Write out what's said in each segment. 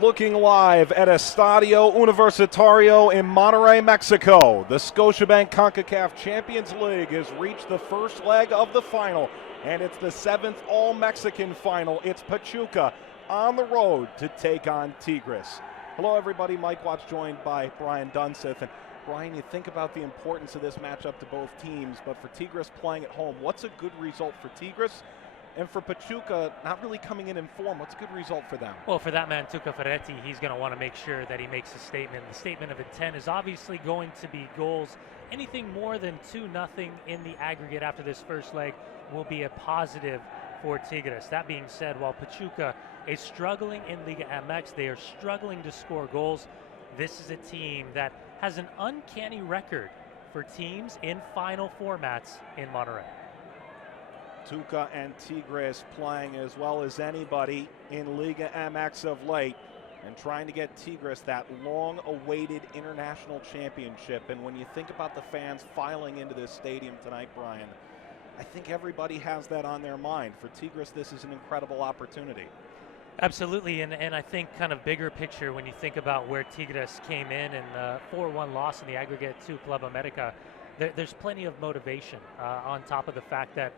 Looking live at Estadio Universitario in Monterrey, Mexico. The Scotiabank CONCACAF Champions League has reached the first leg of the final, and it's the 7th All-Mexican final. It's Pachuca on the road to take on Tigres. Hello, everybody. Mike Watts joined by Brian Dunseth. And Brian, you think about the importance of this matchup to both teams, but for Tigres playing at home, what's a good result for Tigres? And for Pachuca, not really coming in form, what's a good result for them? Well, for that man, Tuca Ferretti, he's going to want to make sure that he makes a statement. The statement of intent is obviously going to be goals. Anything more than 2-0 in the aggregate after this first leg will be a positive for Tigres. That being said, while Pachuca is struggling in Liga MX, they are struggling to score goals. This is a team that has an uncanny record for teams in final formats in Monterrey. Tuca and Tigres playing as well as anybody in Liga MX of late and trying to get Tigres that long-awaited international championship. And when you think about the fans filing into this stadium tonight, Brian, I think everybody has that on their mind. For Tigres, this is an incredible opportunity. Absolutely, and I think kind of bigger picture when you think about where Tigres came in and the 4-1 loss in the aggregate to Club America, there's plenty of motivation on top of the fact that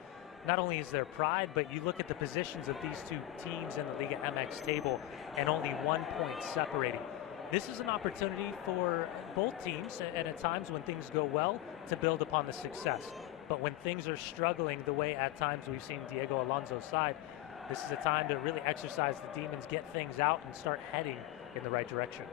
not only is there pride, but you look at the positions of these two teams in the Liga MX table and only 1 point separating. This is an opportunity for both teams, and at times when things go well, to build upon the success. But when things are struggling the way at times we've seen Diego Alonso's side, this is a time to really exercise the demons, get things out, and start heading in the right direction.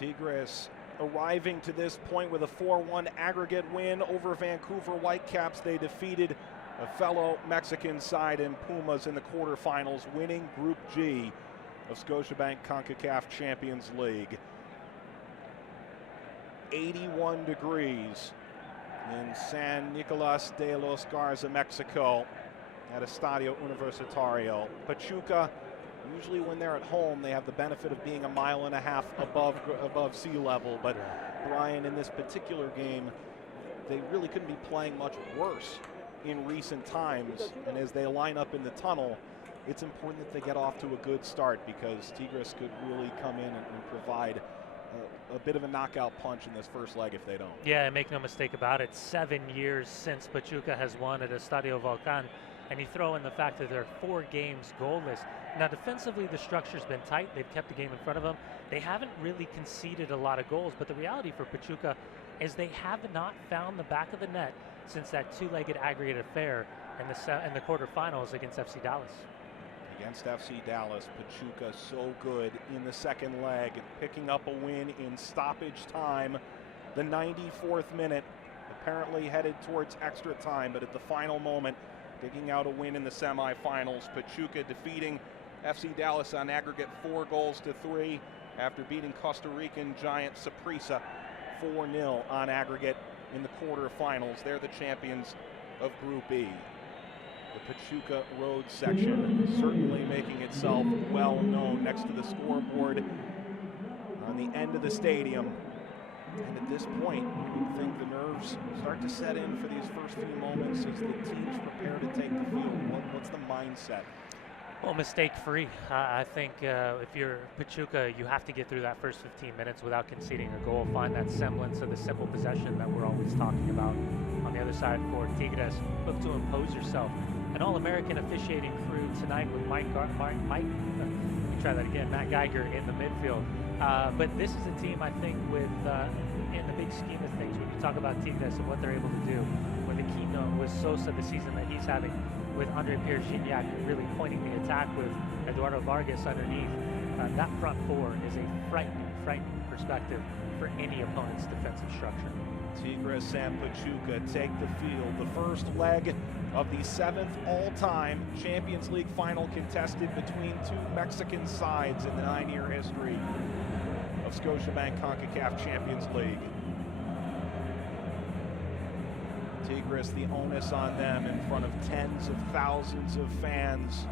Tigres arriving to this point with a 4-1 aggregate win over Vancouver Whitecaps. They defeated a fellow Mexican side in Pumas in the quarterfinals, winning Group G of Scotiabank CONCACAF Champions League. 81 degrees in San Nicolas de los Garza, Mexico at Estadio Universitario. Pachuca, usually when they're at home, they have the benefit of being 1.5 miles above sea level. But Brian, in this particular game, they really couldn't be playing much worse in recent times, and as they line up in the tunnel, it's important that they get off to a good start because Tigres could really come in and provide a bit of a knockout punch in this first leg if they don't. Yeah, and make no mistake about it, 7 years since Pachuca has won at Estadio Volcan, and you throw in the fact that they're 4 games goalless. Now defensively, the structure's been tight. They've kept the game in front of them. They haven't really conceded a lot of goals, but the reality for Pachuca is they have not found the back of the net since that 2-legged aggregate affair in the quarterfinals against FC Dallas. Against FC Dallas, Pachuca so good in the second leg, picking up a win in stoppage time. The 94th minute, apparently headed towards extra time, but at the final moment, digging out a win in the semifinals. Pachuca defeating FC Dallas on aggregate 4-3 after beating Costa Rican giant Saprissa 4-0 on aggregate in the quarterfinals. They're the champions of Group E. The Pachuca Road section certainly making itself well known next to the scoreboard on the end of the stadium. And at this point, you think the nerves start to set in for these first few moments as the teams prepare to take the field. What's the mindset? Well, mistake-free. I think if you're Pachuca, you have to get through that first 15 minutes without conceding a goal, find that semblance of the simple possession that we're always talking about. On the other side for Tigres, look to impose yourself. An All-American officiating crew tonight with Matt Geiger in the midfield. But this is a team, I think, with in the big scheme of things, when you talk about Tigres and what they're able to do, when the keynote was Sosa the season that he's having, with Andre Pierre-Gignac really pointing the attack with Eduardo Vargas underneath. That front four is a frightening perspective for any opponent's defensive structure. Tigres and Pachuca take the field. The first leg of the 7th all-time Champions League final contested between two Mexican sides in the 9-year history of Scotiabank CONCACAF Champions League. Tigres, the onus on them in front of tens of thousands of fans.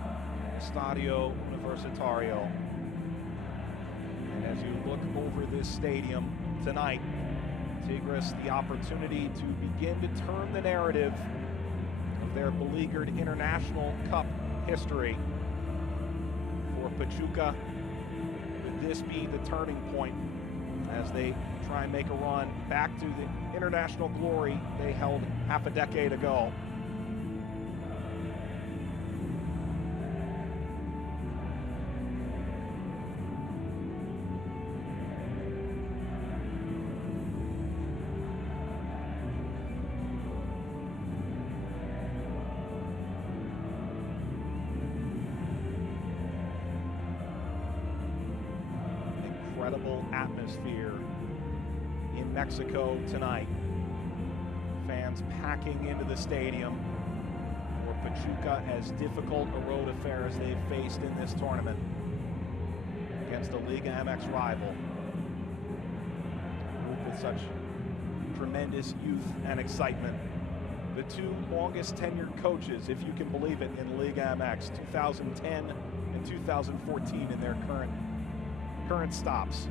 Estadio Universitario. And as you look over this stadium tonight, Tigres the opportunity to begin to turn the narrative of their beleaguered International Cup history. For Pachuca, the this be the turning point as they try and make a run back to the international glory they held half a decade ago. Incredible atmosphere in Mexico tonight. Fans packing into the stadium for Pachuca, as difficult a road affair as they've faced in this tournament against a Liga MX rival. A group with such tremendous youth and excitement. The two longest tenured coaches, if you can believe it, in Liga MX, 2010 and 2014 in their current stops.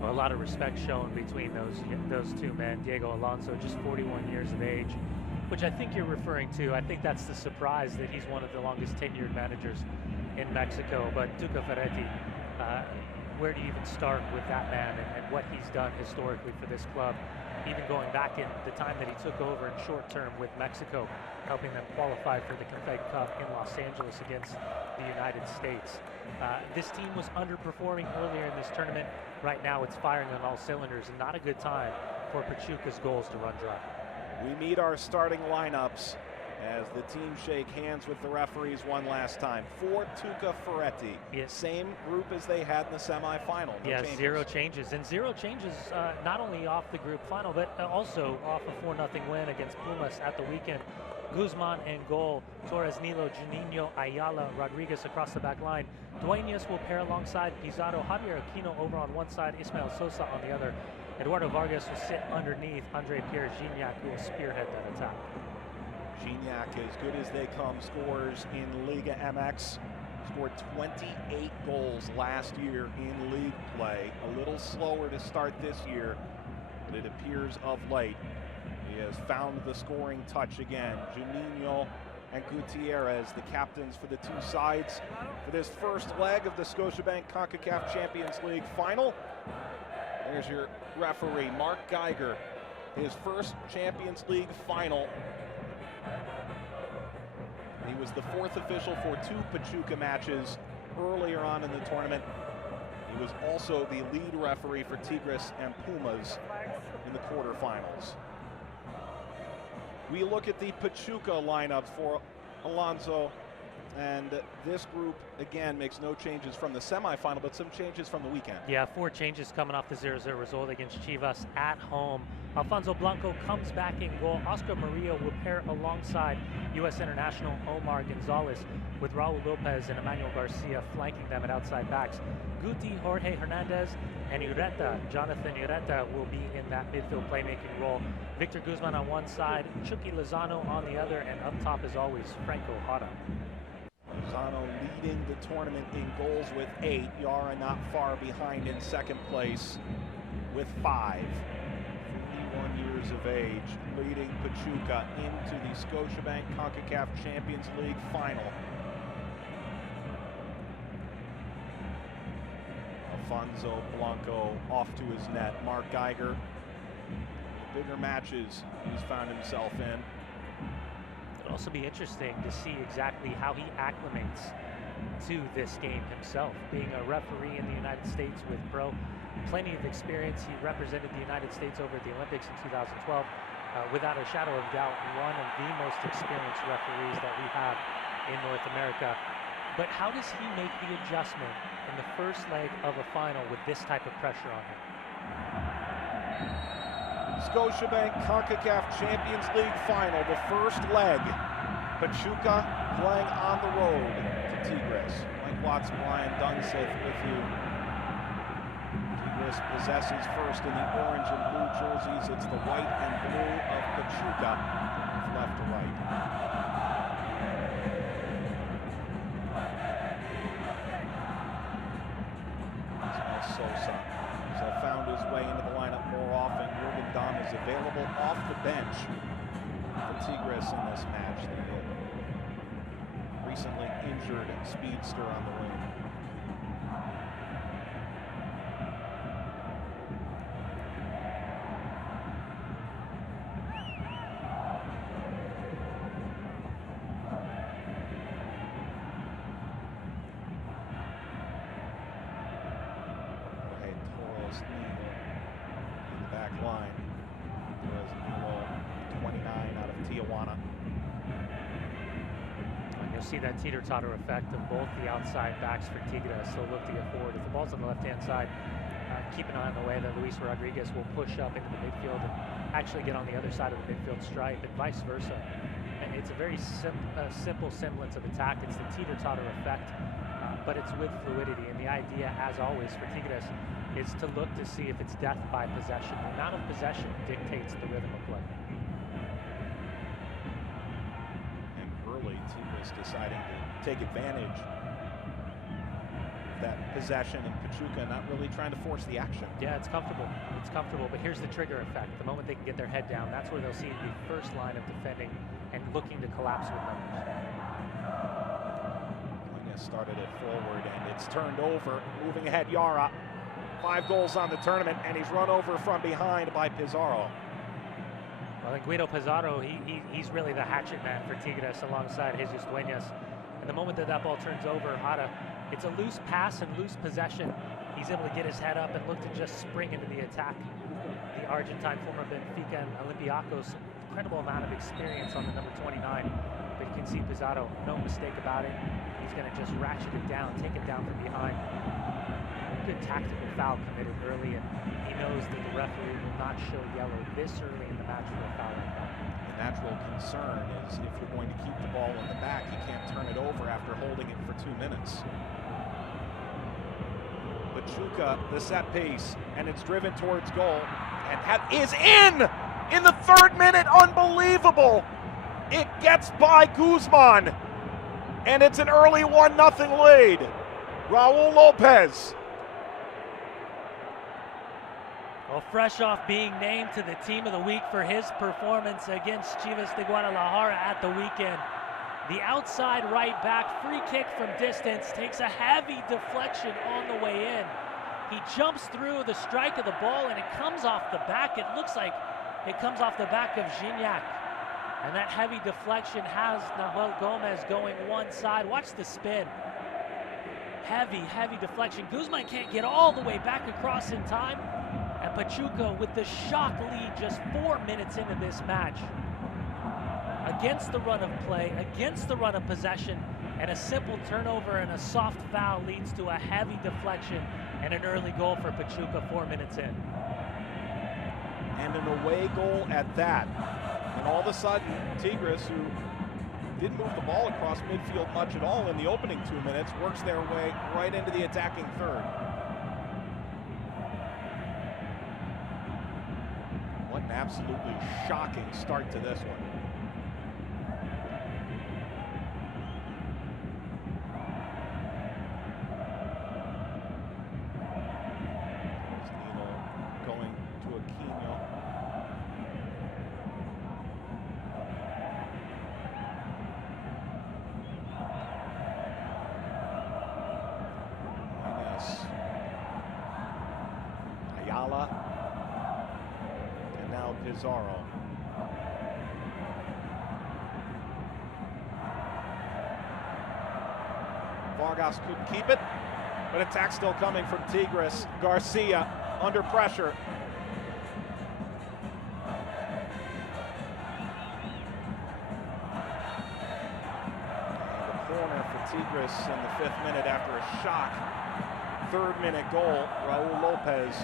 Well, a lot of respect shown between those two men. Diego Alonso, just 41 years of age, which I think you're referring to. I think that's the surprise, that he's one of the longest tenured managers in Mexico. But Tuca Ferretti, where do you even start with that man and what he's done historically for this club? Even going back in the time that he took over in short term with Mexico, helping them qualify for the Confed Cup in Los Angeles against the United States. This team was underperforming earlier in this tournament. Right now it's firing on all cylinders, and not a good time for Pachuca's goals to run dry. We meet our starting lineups as the team shake hands with the referees one last time. For Tuca Ferretti, yes. Same group as they had in the semifinal. No changes. 0 changes. And 0 changes not only off the group final, but also off a 4-0 win against Pumas at the weekend. Guzman in goal, Torres, Nilo, Juninho, Ayala, Rodriguez across the back line. Dueñas will pair alongside Pizarro, Javier Aquino over on one side, Ismael Sosa on the other. Eduardo Vargas will sit underneath Andre Pierre Gignac, who will spearhead that attack. Gignac, as good as they come, scores in Liga MX. Scored 28 goals last year in league play. A little slower to start this year, but it appears of late he has found the scoring touch again. Juninho and Gutierrez, the captains for the two sides for this first leg of the Scotiabank CONCACAF Champions League final. There's your referee, Mark Geiger, his first Champions League final. He was the fourth official for two Pachuca matches earlier on in the tournament. He was also the lead referee for Tigres and Pumas in the quarterfinals. We look at the Pachuca lineup for Alonso, and this group, again, makes no changes from the semifinal, but some changes from the weekend. Yeah, 4 changes coming off the 0-0 result against Chivas at home. Alfonso Blanco comes back in goal. Oscar Murillo will pair alongside U.S. international Omar Gonzalez, with Raul Lopez and Emmanuel Garcia flanking them at outside backs. Guti, Jorge Hernandez, and Ureta, Jonathan Ureta, will be in that midfield playmaking role. Victor Guzman on one side, Chucky Lozano on the other, and up top, as always, Franco Jara. Lozano leading the tournament in goals with 8. Yara not far behind in second place with 5. 41 years of age, leading Pachuca into the Scotiabank CONCACAF Champions League final. Alfonso Blanco off to his net. Mark Geiger, bigger matches he's found himself in. It'll also be interesting to see exactly how he acclimates to this game himself. Being a referee in the United States with plenty of experience. He represented the United States over at the Olympics in 2012. Without a shadow of doubt, one of the most experienced referees that we have in North America. But how does he make the adjustment in the first leg of a final with this type of pressure on him? Scotiabank CONCACAF Champions League final, the first leg. Pachuca playing on the road to Tigres. Mike Watts, Brian Dunseth with you. Tigres possesses first in the orange and blue jerseys. It's the white and blue of Pachuca, left to right. Sosa has found his way into the lineup more often. Jurgen Damm is available off the bench for Tigres in this match. The recently injured speedster on the wing. line. Whereas Nilo, 29 out of Tijuana. And you'll see that teeter-totter effect of both the outside backs for Tigres. They'll look to get forward. If the ball's on the left-hand side, keep an eye on the way that Luis Rodriguez will push up into the midfield and actually get on the other side of the midfield stripe, and vice versa. And it's a very simple semblance of attack. It's the teeter-totter effect, but it's with fluidity. And the idea, as always, for Tigres is to look to see if it's death by possession. The amount of possession dictates the rhythm of play. And early, Tigres deciding to take advantage that possession, and Pachuca not really trying to force the action. Yeah, it's comfortable. It's comfortable, but here's the trigger effect. The moment they can get their head down, that's where they'll see the first line of defending and looking to collapse with numbers. Duenas started it forward, and it's turned over. Moving ahead, Yara. 5 goals on the tournament, and he's run over from behind by Pizarro. Well, and Guido Pizarro, he's really the hatchet man for Tigres alongside Jesus Duenas. And the moment that ball turns over, Jara, it's a loose pass and loose possession. He's able to get his head up and look to just spring into the attack. The Argentine former Benfica and Olympiacos, incredible amount of experience on the number 29. But you can see Pizarro, no mistake about it. He's going to just ratchet it down, take it down from behind. Good tactical foul committed early, and he knows that the referee will not show yellow this early in the match for a foul like that. The natural concern is if you're going to keep the ball in the back, you can't turn it over after holding it for 2 minutes. Pachuca, the set piece, and it's driven towards goal, and is in the 3rd minute. Unbelievable! It gets by Guzman, and it's an early 1-0 lead. Raul Lopez. Well, fresh off being named to the Team of the Week for his performance against Chivas de Guadalajara at the weekend. The outside right back, free kick from distance, takes a heavy deflection on the way in. He jumps through the strike of the ball, and it comes off the back. It looks like it comes off the back of Gignac. And that heavy deflection has Nahuel Gomez going one side. Watch the spin. Heavy deflection. Guzman can't get all the way back across in time. And Pachuca with the shock lead just 4 minutes into this match. Against the run of play, against the run of possession, and a simple turnover and a soft foul leads to a heavy deflection and an early goal for Pachuca 4 minutes in. And an away goal at that. And all of a sudden, Tigres, who didn't move the ball across midfield much at all in the opening 2 minutes, works their way right into the attacking third. What an absolutely shocking start to this one. Ayala, and now Pizarro. Vargas couldn't keep it, but attack still coming from Tigres. Garcia under pressure. And the corner for Tigres in the 5th minute after a shock. 3rd minute goal, Raul Lopez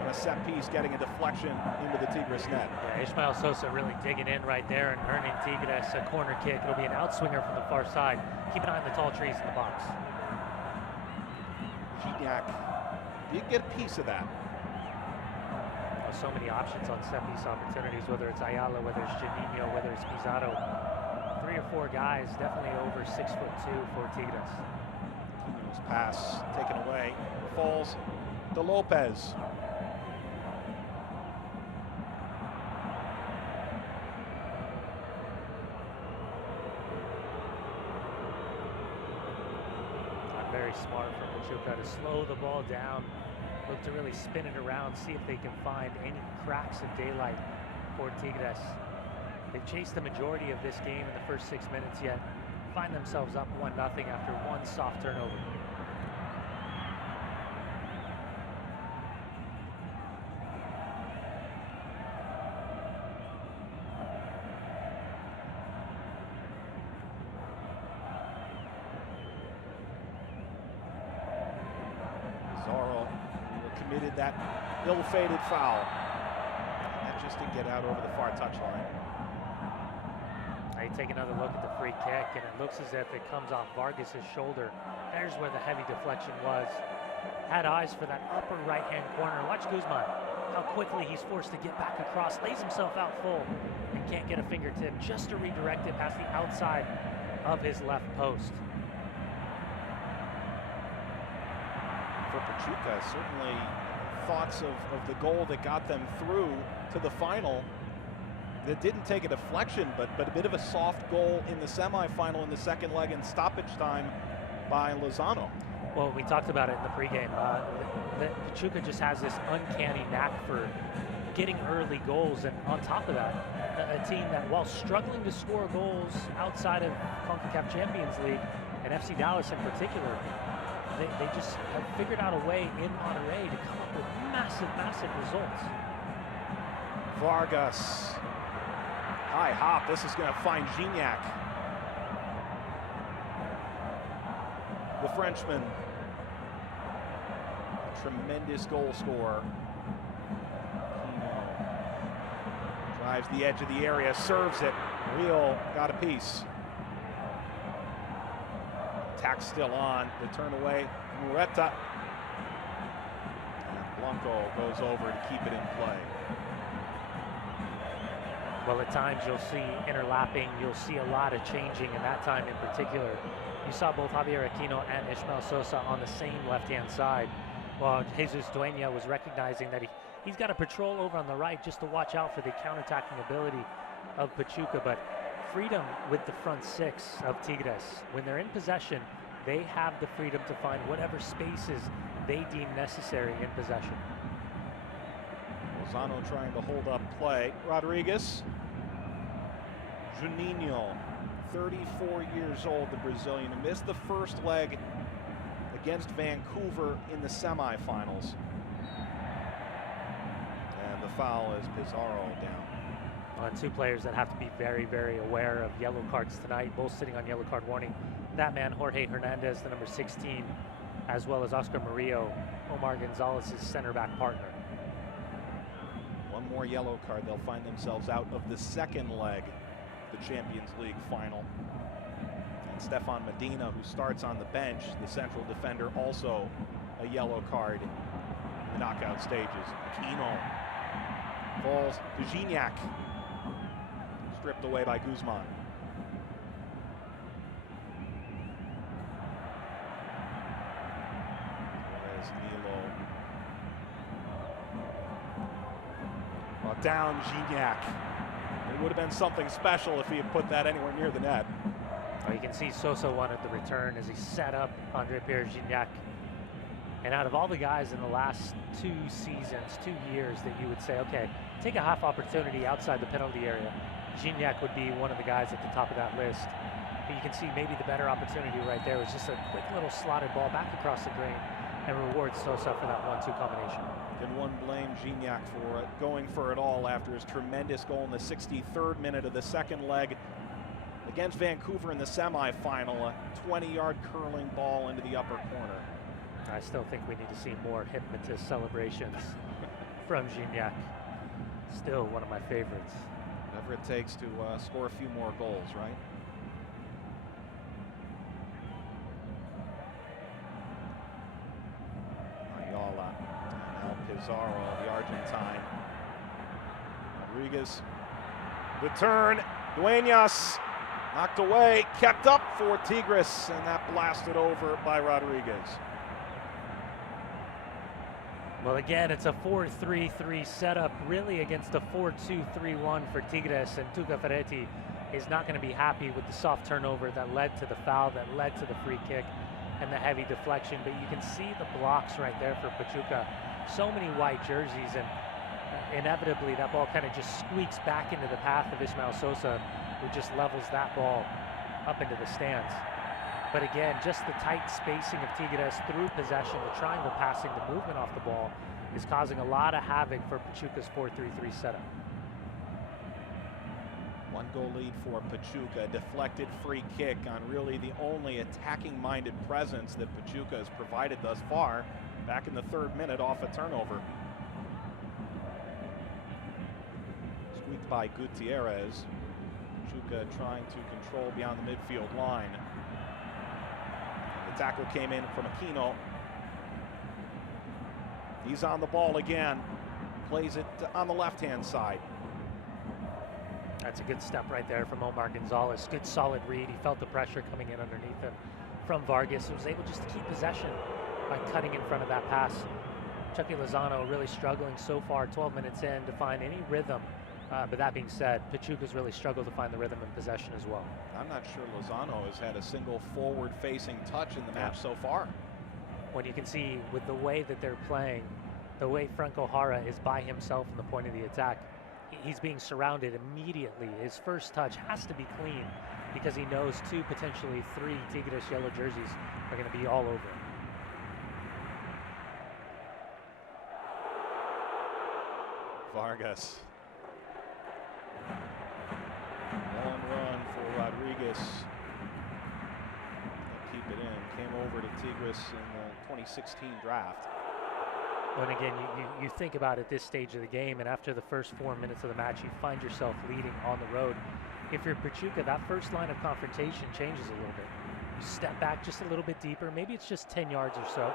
on a set piece getting a deflection into the Tigres net. Yeah, Ishmael Sosa really digging in right there and earning Tigres a corner kick. It'll be an outswinger from the far side. Keep an eye on the tall trees in the box. Gignac did get a piece of that. Oh, so many options on set piece opportunities, whether it's Ayala, whether it's Juninho, whether it's Pizarro. 3 or 4 guys definitely over 6'2" for Tigres. Pass taken away, falls to Lopez. Not very smart from Pachuca to slow the ball down, look to really spin it around, see if they can find any cracks of daylight for Tigres. They've chased the majority of this game in the first 6 minutes, yet find themselves up 1-0 after one soft turnover. Pizarro committed that ill-fated foul. That just didn't get out over the far touchline. Now you take another look at the free kick, and it looks as if it comes off Vargas' shoulder. There's where the heavy deflection was. Had eyes for that upper right-hand corner. Watch Guzman, how quickly he's forced to get back across, lays himself out full, and can't get a fingertip just to redirect it past the outside of his left post. For Pachuca, certainly thoughts of the goal that got them through to the final that didn't take a deflection, but a bit of a soft goal in the semifinal in the second leg in stoppage time by Lozano. Well, we talked about it in the pregame. Pachuca just has this uncanny knack for getting early goals, and on top of that, a team that, while struggling to score goals outside of CONCACAF Champions League, and FC Dallas in particular, they just have figured out a way in Monterrey to come up with massive results. Vargas, high hop, this is going to find Gignac. The Frenchman, tremendous goal scorer. Drives the edge of the area, serves it. Real got a piece. Attack still on. The turn away. Mureta. And Blanco goes over to keep it in play. Well, at times you'll see interlapping. You'll see a lot of changing, and that time in particular, you saw both Javier Aquino and Ismael Sosa on the same left-hand side, while Jesus Dueña was recognizing that he's got to patrol over on the right just to watch out for the counterattacking ability of Pachuca. But freedom with the front six of Tigres. When they're in possession, they have the freedom to find whatever spaces they deem necessary in possession. Lozano trying to hold up play. Rodriguez. Juninho, 34 years old, the Brazilian, who missed the first leg against Vancouver in the semifinals. And the foul is Pizarro down. Two players that have to be very aware of yellow cards tonight, both sitting on yellow card warning. That man, Jorge Hernandez, the number 16, as well as Oscar Murillo, Omar Gonzalez's center back partner. One more yellow card, they'll find themselves out of the second leg, the Champions League final. And Stefan Medina, who starts on the bench, the central defender, also a yellow card in the knockout stages. Aquino falls to Gignac, stripped away by Guzman. There's Nilo. Well, down Gignac. It would have been something special if he had put that anywhere near the net. Well, you can see Sosa wanted the return as he set up Andre Pierre Gignac. And out of all the guys in the last 2 seasons, 2 years, that you would say, okay, take a half opportunity outside the penalty area, Gignac would be one of the guys at the top of that list. But you can see maybe the better opportunity right there was just a quick little slotted ball back across the green and rewards Sosa for that 1-2 combination. Can one blame Gignac for going for it all after his tremendous goal in the 63rd minute of the second leg against Vancouver in the semifinal, a 20-yard curling ball into the upper corner. I still think we need to see more hypnotist celebrations from Gignac. Still one of my favorites. Whatever it takes to score a few more goals, right? Ayala, and now Pizarro, the Argentine. Rodriguez, the turn, Dueñas, knocked away, kept up for Tigres, and that blasted over by Rodriguez. Well, again, it's a 4-3-3 setup, really against a 4-2-3-1 for Tigres, and Tuca Ferretti is not going to be happy with the soft turnover that led to the foul, that led to the free kick, and the heavy deflection. But you can see the blocks right there for Pachuca. So many white jerseys, and inevitably that ball kind of just squeaks back into the path of Ismael Sosa, who just levels that ball up into the stands. But again, just the tight spacing of Tigres through possession, the triangle passing, the movement off the ball is causing a lot of havoc for Pachuca's 4-3-3 setup. 1 5-goal lead for Pachuca. Deflected free kick on really the only attacking-minded presence that Pachuca has provided thus far. Back in the 3rd minute off a turnover. Squeaked by Gutierrez. Pachuca trying to control beyond the midfield line. The tackle came in from Aquino. He's on the ball again. Plays it on the left-hand side. That's a good step right there from Omar Gonzalez. Good solid read. He felt the pressure coming in underneath him from Vargas. He was able just to keep possession by cutting in front of that pass. Chucky Lozano really struggling so far, 12 minutes in, to find any rhythm. But that being said, Pachuca's really struggled to find the rhythm and possession as well. I'm not sure Lozano has had a single forward-facing touch in the match so far. When you can see with the way that they're playing, the way Franco Jara is by himself in the point of the attack, he's being surrounded immediately. His first touch has to be clean because he knows 2, potentially 3 Tigres yellow jerseys are going to be all over him. Vargas. Long run for Rodriguez. They'll keep it in. Came over to Tigres in the 2016 draft. And again, you think about at this stage of the game, and after the first 4 minutes of the match, you find yourself leading on the road. If you're Pachuca, that first line of confrontation changes a little bit. You step back just a little bit deeper. Maybe it's just 10 yards or so.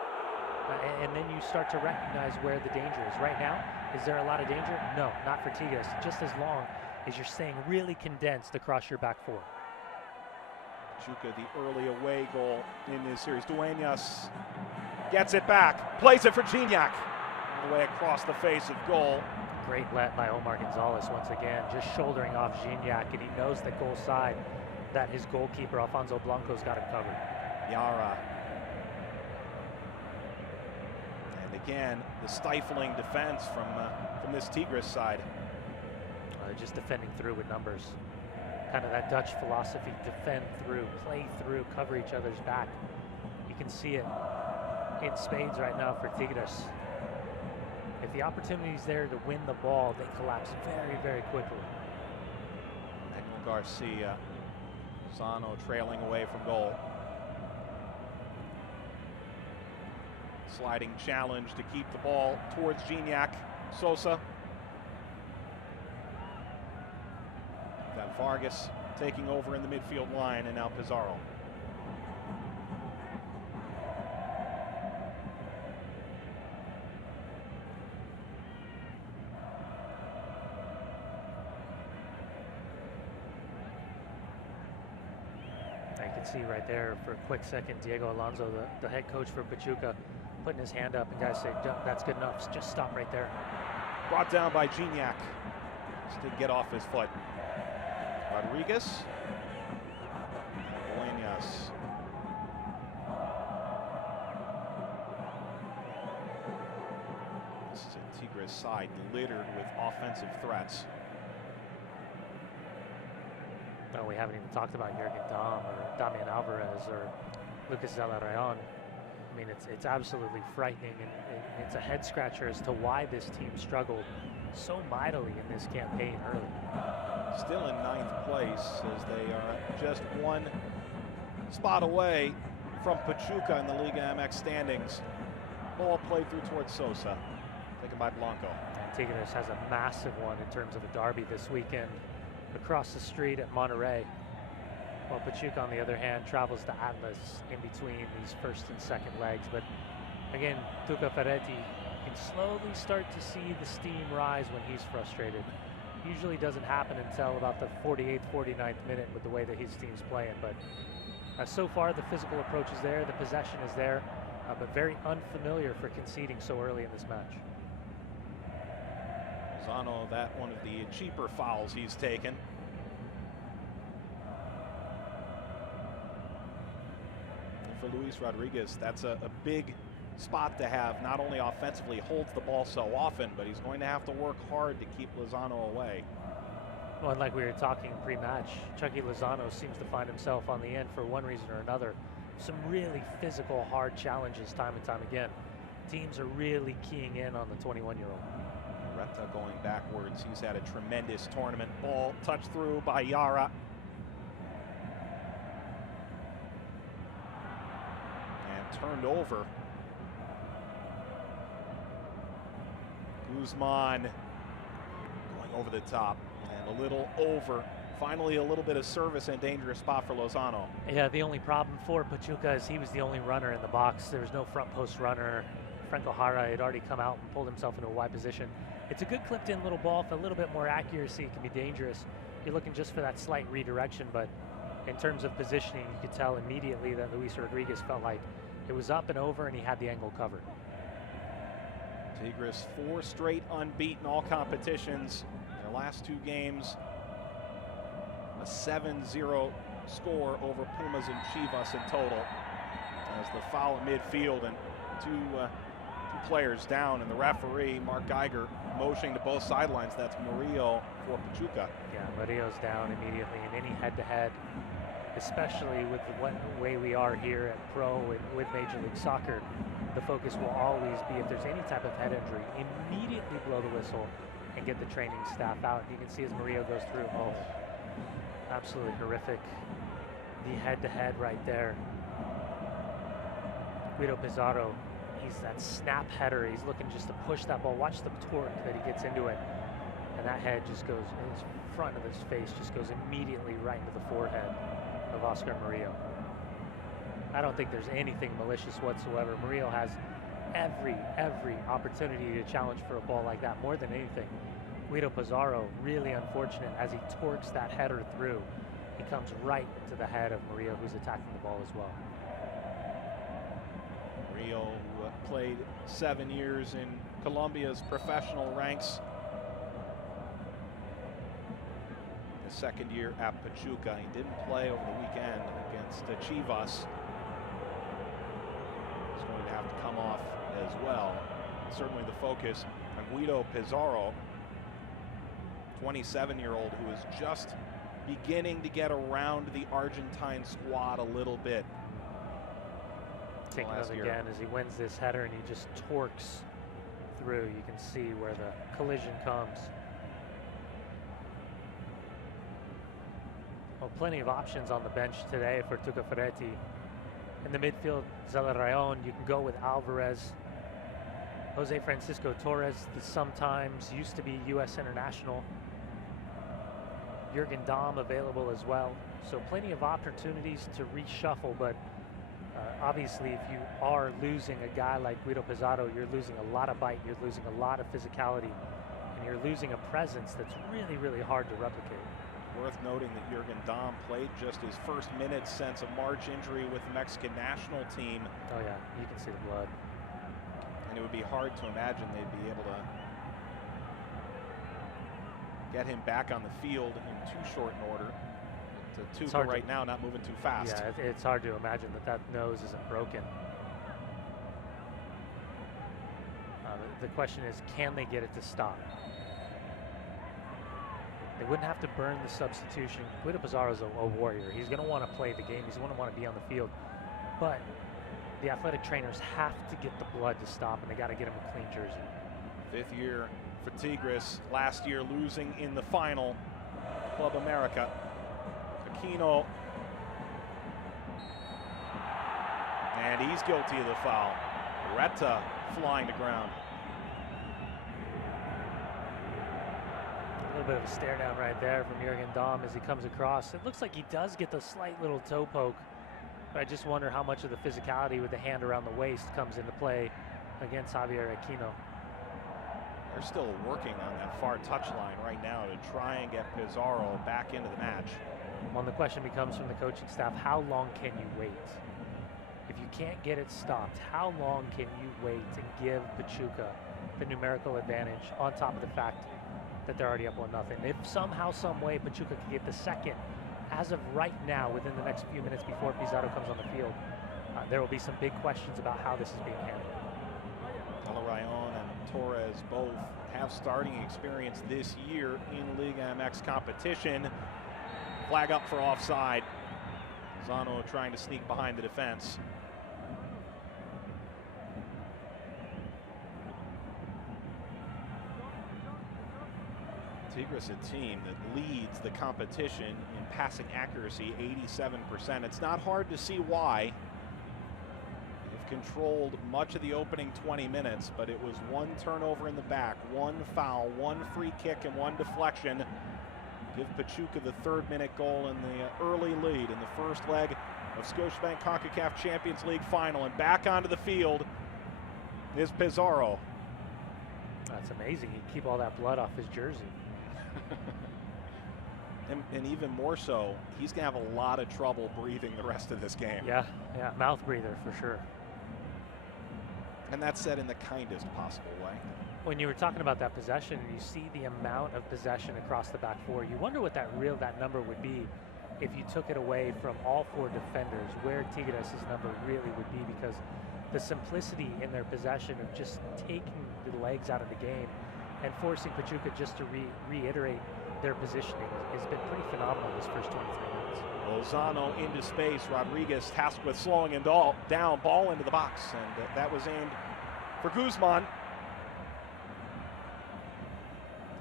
And then you start to recognize where the danger is. Right now, is there a lot of danger? No, not for Tigres. Just as long as you're staying really condensed across your back 4. Pachuca, the early away goal in this series. Dueñas gets it back, plays it for Gignac. All the way across the face of goal. Great let by Omar Gonzalez once again, just shouldering off Gignac, and he knows that goal side, that his goalkeeper, Alfonso Blanco's got him covered. Yara. And again, the stifling defense from this Tigres side. Just defending through with numbers. Kind of that Dutch philosophy, defend through, play through, cover each other's back. You can see it in spades right now for Tigres. If the opportunity is there to win the ball, they collapse very, very quickly. Manuel Garcia. Lozano trailing away from goal. Sliding challenge to keep the ball towards Gignac. Sosa. Got Vargas taking over in the midfield line, and now Pizarro. You can see right there for a quick second, Diego Alonso, the head coach for Pachuca, putting his hand up, and guys say, that's good enough, just stop right there. Brought down by Gignac. Just did get off his foot. Rodriguez. Dueñas. This is a Tigres side littered with offensive threats. No, we haven't even talked about Jurgen Damm or Damian Alvarez or Lucas Zelarayon. I mean, it's absolutely frightening, and it's a head scratcher as to why this team struggled so mightily in this campaign early. Still in 9th place as they are just one spot away from Pachuca in the Liga MX standings. Ball played through towards Sosa, taken by Blanco. Tigres has a massive one in terms of a derby this weekend across the street at Monterrey. While Pachuca, on the other hand, travels to Atlas in between these first and second legs. But again, Tuca Ferretti can slowly start to see the steam rise when he's frustrated. Usually doesn't happen until about the 48th, 49th minute with the way that his team's playing. But so far, the physical approach is there, the possession is there, but very unfamiliar for conceding so early in this match. Lozano, that one of the cheaper fouls he's taken. And for Luis Rodriguez, that's a big spot to have. Not only offensively holds the ball so often, but he's going to have to work hard to keep Lozano away. Well, and like we were talking pre-match, Chucky Lozano seems to find himself on the end for one reason or another. Some really physical, hard challenges time and time again. Teams are really keying in on the 21-year-old. Retta going backwards. He's had a tremendous tournament. Ball touched through by Yara. And turned over. Guzman going over the top and a little over. Finally, a little bit of service and dangerous spot for Lozano. Yeah, the only problem for Pachuca is he was the only runner in the box. There was no front post runner. Franco Jara had already come out and pulled himself into a wide position. It's a good clipped-in little ball. For a little bit more accuracy, it can be dangerous. You're looking just for that slight redirection, but in terms of positioning, you could tell immediately that Luis Rodriguez felt like it was up and over, and he had the angle covered. Tigres 4 straight unbeaten all competitions. Their last 2 games, a 7-0 score over Pumas and Chivas in total. As the foul at midfield and two players down, and the referee, Mark Geiger, motioning to both sidelines. That's Murillo for Pachuca. Yeah, Murillo's down immediately in any head-to-head, especially with the way we are here at Pro and with Major League Soccer. The focus will always be, if there's any type of head injury, immediately blow the whistle and get the training staff out. You can see as Murillo goes through, oh, absolutely horrific. The head-to-head right there. Guido Pizarro, he's that snap header. He's looking just to push that ball. Watch the torque that he gets into it. And that head just goes, his front of his face just goes immediately right into the forehead of Oscar Murillo. I don't think there's anything malicious whatsoever. Murillo has every opportunity to challenge for a ball like that. More than anything, Guido Pizarro, really unfortunate as he torques that header through. He comes right to the head of Murillo, who's attacking the ball as well. Murillo, who played 7 years in Colombia's professional ranks. His second year at Pachuca. He didn't play over the weekend against Chivas. He's going to have to come off as well. Certainly the focus on Guido Pizarro, 27-year-old who is just beginning to get around the Argentine squad a little bit. Take another again as he wins this header and he just torques through. You can see where the collision comes. Well, plenty of options on the bench today for Tuca Ferretti. In the midfield, Zelarayon, you can go with Alvarez. Jose Francisco Torres, the sometimes used to be U.S. international. Jürgen Damm available as well. So plenty of opportunities to reshuffle, but obviously if you are losing a guy like Guido Pizarro, you're losing a lot of bite, you're losing a lot of physicality, and you're losing a presence that's really hard to replicate. Worth noting that Jürgen Damm played just his first minutes since a March injury with the Mexican national team. Oh yeah, you can see the blood. And it would be hard to imagine they'd be able to get him back on the field in too short an order. Tuca right now not moving too fast. Yeah, it's hard to imagine that nose isn't broken. The question is, can they get it to stop? They wouldn't have to burn the substitution. Guido Pizarro's a warrior. He's going to want to play the game. He's going to want to be on the field. But the athletic trainers have to get the blood to stop, and they got to get him a clean jersey. 5th year for Tigres. Last year losing in the final. Club America. Aquino. And he's guilty of the foul. Retta flying to ground. A little bit of a stare down right there from Jürgen Damm as he comes across. It looks like he does get the slight little toe poke, but I just wonder how much of the physicality with the hand around the waist comes into play against Javier Aquino. They're still working on that far touchline right now to try and get Pizarro back into the match. Well, the question becomes from the coaching staff, how long can you wait? If you can't get it stopped, how long can you wait and give Pachuca the numerical advantage on top of the fact that they're already up 1-0? If somehow, some way, Pachuca can get the second, as of right now, within the next few minutes before Pizarro comes on the field, there will be some big questions about how this is being handled. Zelarayon and Torres both have starting experience this year in Liga MX competition. Flag up for offside. Zano trying to sneak behind the defense. Tigres, a team that leads the competition in passing accuracy, 87%. It's not hard to see why. They've controlled much of the opening 20 minutes, but it was one turnover in the back, one foul, one free kick, and one deflection. Give Pachuca the third-minute goal in the early lead in the first leg of Scotiabank CONCACAF Champions League final. And back onto the field is Pizarro. That's amazing. He'd keep all that blood off his jersey. and even more so, he's going to have a lot of trouble breathing the rest of this game. Yeah, mouth breather for sure. And that's said in the kindest possible way. When you were talking about that possession, you see the amount of possession across the back four. You wonder what that number would be if you took it away from all four defenders, where Tigres' number really would be, because the simplicity in their possession of just taking the legs out of the game and forcing Pachuca just to reiterate their positioning has been pretty phenomenal this first 23 minutes. Lozano into space. Rodriguez tasked with slowing it all down. Ball into the box, and that was aimed for Guzman.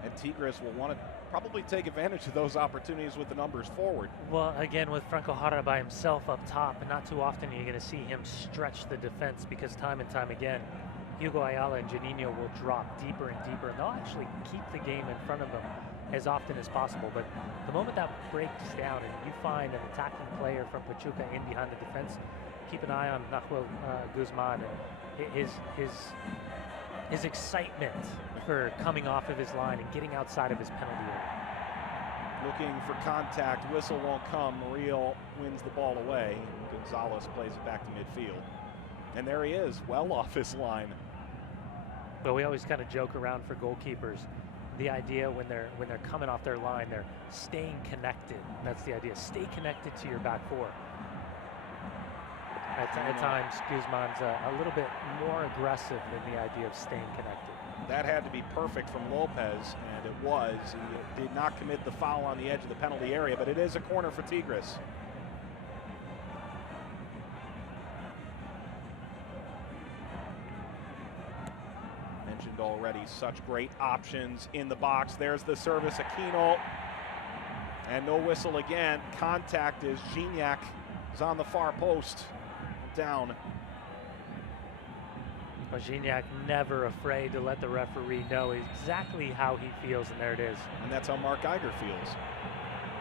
And Tigres will want to probably take advantage of those opportunities with the numbers forward. Well, again, with Franco Jara by himself up top, and not too often you're going to see him stretch the defense, because time and time again, Hugo Ayala and Juninho will drop deeper and deeper, and they'll actually keep the game in front of them as often as possible. But the moment that breaks down and you find an attacking player from Pachuca in behind the defense, keep an eye on Nahuel Guzman and his excitement for coming off of his line and getting outside of his penalty area. Looking for contact, whistle won't come. Murillo wins the ball away. Gonzalez plays it back to midfield. And there he is, well off his line. But we always kind of joke around for goalkeepers. The idea when they're coming off their line, they're staying connected. That's the idea. Stay connected to your back four. At times, Guzman's a little bit more aggressive than the idea of staying connected. That had to be perfect from Lopez, and it was. He did not commit the foul on the edge of the penalty area, but it is a corner for Tigres. Mentioned already, such great options in the box. There's the service, Aquino, and no whistle again. Contact is Gignac is on the far post, down. But Gignac never afraid to let the referee know exactly how he feels, and there it is. And that's how Mark Geiger feels.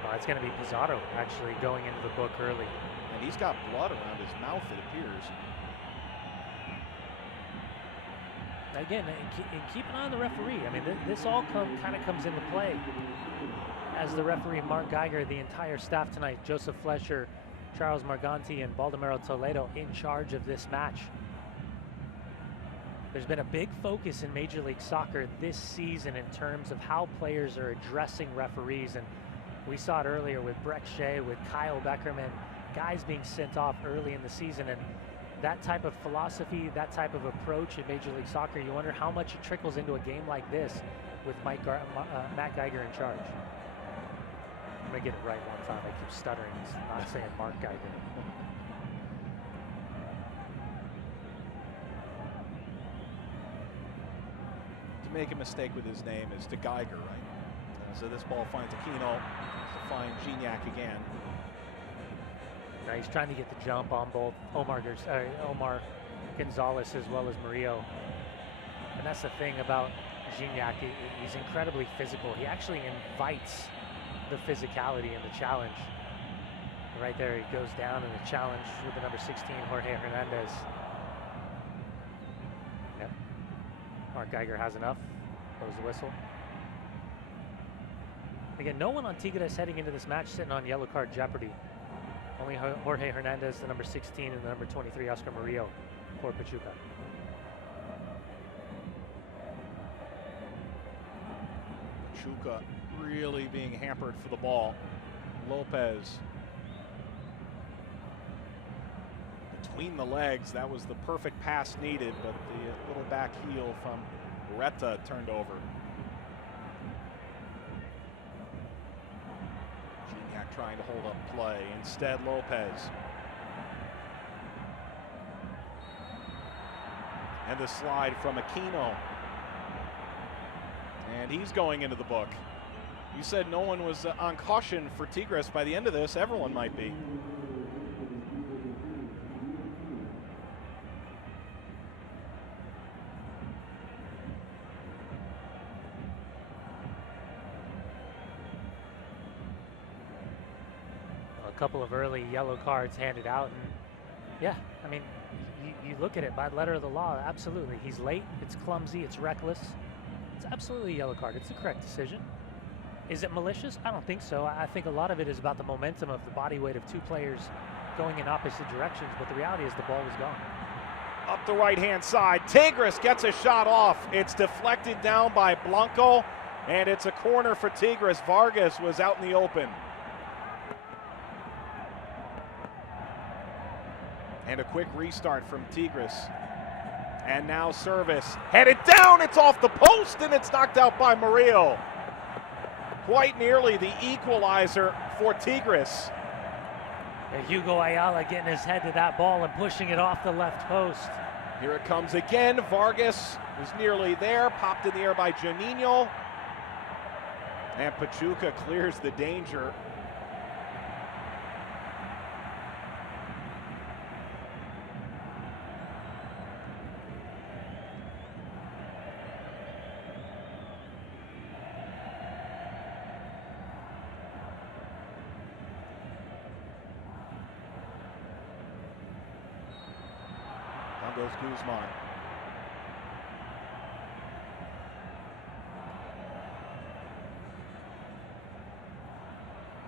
Well, it's going to be Pizarro actually going into the book early. And he's got blood around his mouth, it appears. Again, and keep an eye on the referee. I mean, this all kind of comes into play as the referee, Mark Geiger, the entire staff tonight, Joseph Flesher, Charles Marganti, and Baldomero Toledo in charge of this match. There's been a big focus in Major League Soccer this season in terms of how players are addressing referees, and we saw it earlier with Breck Shea, with Kyle Beckerman, guys being sent off early in the season. And that type of philosophy, that type of approach in Major League Soccer, you wonder how much it trickles into a game like this with Matt Geiger in charge. I'm going to get it right one time. I keep stuttering. It's not saying Mark Geiger. To make a mistake with his name is to Geiger, right? So this ball finds Aquino, to find Gignac again. Now he's trying to get the jump on both Omar Gonzalez as well as Murillo. And that's the thing about Gignac. He's incredibly physical. He actually invites the physicality and the challenge. Right there, he goes down in the challenge with the number 16, Jorge Hernandez. Yep. Mark Geiger has enough. Blows the whistle. Again, no one on Tigres heading into this match sitting on yellow card jeopardy. Only Jorge Hernandez, the number 16, and the number 23, Oscar Murillo, for Pachuca. Pachuca really being hampered for the ball. Lopez between the legs. That was the perfect pass needed, but the little back heel from Reta turned over. Gignac trying to hold up play. Instead, Lopez. And the slide from Aquino. And he's going into the book. You said no one was on caution for Tigres. By the end of this, everyone might be. A couple of early yellow cards handed out, and yeah, I mean, you look at it by letter of the law, absolutely. He's late, it's clumsy, it's reckless. It's absolutely a yellow card. It's the correct decision. Is it malicious? I don't think so. I think a lot of it is about the momentum of the body weight of two players going in opposite directions, but the reality is the ball was gone. Up the right-hand side, Tigres gets a shot off. It's deflected down by Blanco, and it's a corner for Tigres. Vargas was out in the open. And a quick restart from Tigres. And now service. Headed down, it's off the post, and it's knocked out by Murillo. Quite nearly the equalizer for Tigres. And Hugo Ayala getting his head to that ball and pushing it off the left post. Here it comes again. Vargas was nearly there, popped in the air by Juninho. And Pachuca clears the danger. Goes Guzman.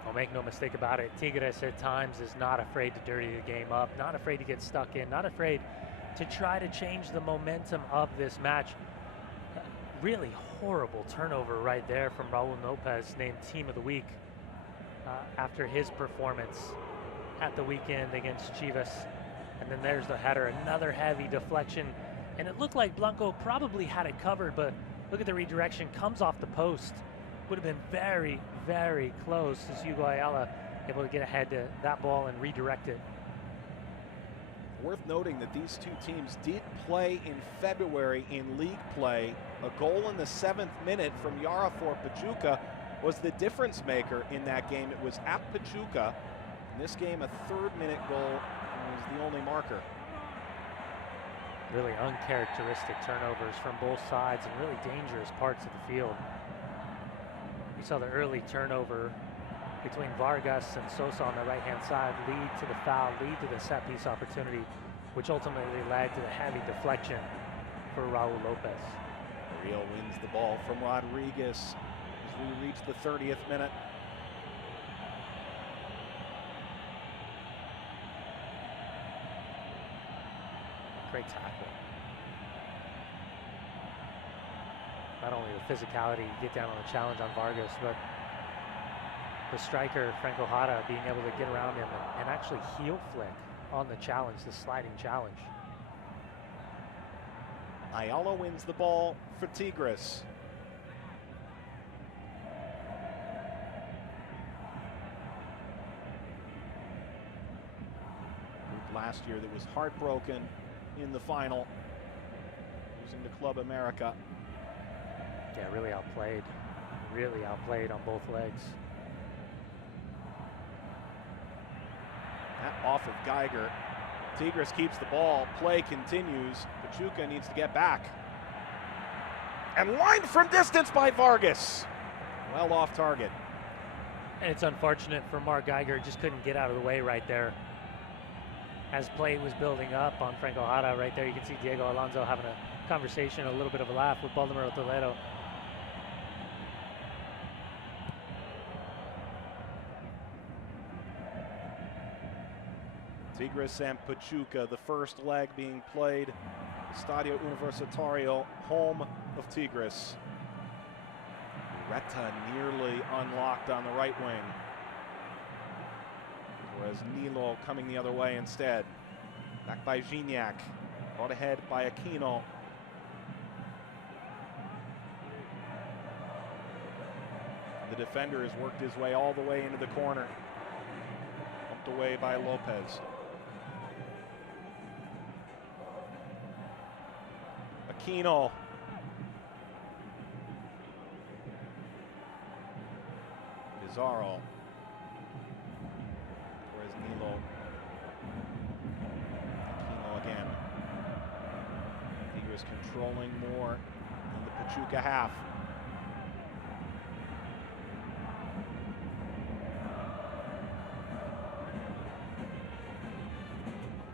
Well, make no mistake about it, Tigres at times is not afraid to dirty the game up, not afraid to get stuck in, not afraid to try to change the momentum of this match. Really horrible turnover right there from Raul Lopez, named Team of the Week after his performance at the weekend against Chivas. And then there's the header, another heavy deflection. And it looked like Blanco probably had it covered, but look at the redirection, comes off the post. Would have been very, very close as Hugo Ayala able to get ahead to that ball and redirect it. Worth noting that these two teams did play in February in league play. A goal in the 7th minute from Yara for Pachuca was the difference maker in that game. It was at Pachuca. In this game, a 3rd-minute goal was the only marker. Really uncharacteristic turnovers from both sides and really dangerous parts of the field. You saw the early turnover between Vargas and Sosa on the right-hand side lead to the foul, lead to the set-piece opportunity, which ultimately led to the heavy deflection for Raul Lopez. Murillo wins the ball from Rodriguez as we reach the 30th minute. Great tackle. Not only the physicality, get down on the challenge on Vargas, but the striker, Franco Jara, being able to get around him and actually heel flick on the challenge, the sliding challenge. Ayala wins the ball for Tigres. Last year that was heartbroken in the final, losing to Club America. Yeah, really outplayed on both legs. That off of Geiger. Tigres keeps the ball, play continues. Pachuca needs to get back. And lined from distance by Vargas. Well off target. And it's unfortunate for Mark Geiger, just couldn't get out of the way right there. As play was building up on Franco Jara right there, you can see Diego Alonso having a conversation, a little bit of a laugh with Baldomero Toledo. Tigres and Pachuca, the first leg being played. Estadio Universitario, home of Tigres. Reta nearly unlocked on the right wing. Whereas Nilo coming the other way instead. Back by Gignac. Brought ahead by Aquino. The defender has worked his way all the way into the corner. Pumped away by Lopez. Aquino. Pizarro. Whereas Nilo. Aquino again. Tigres controlling more in the Pachuca half.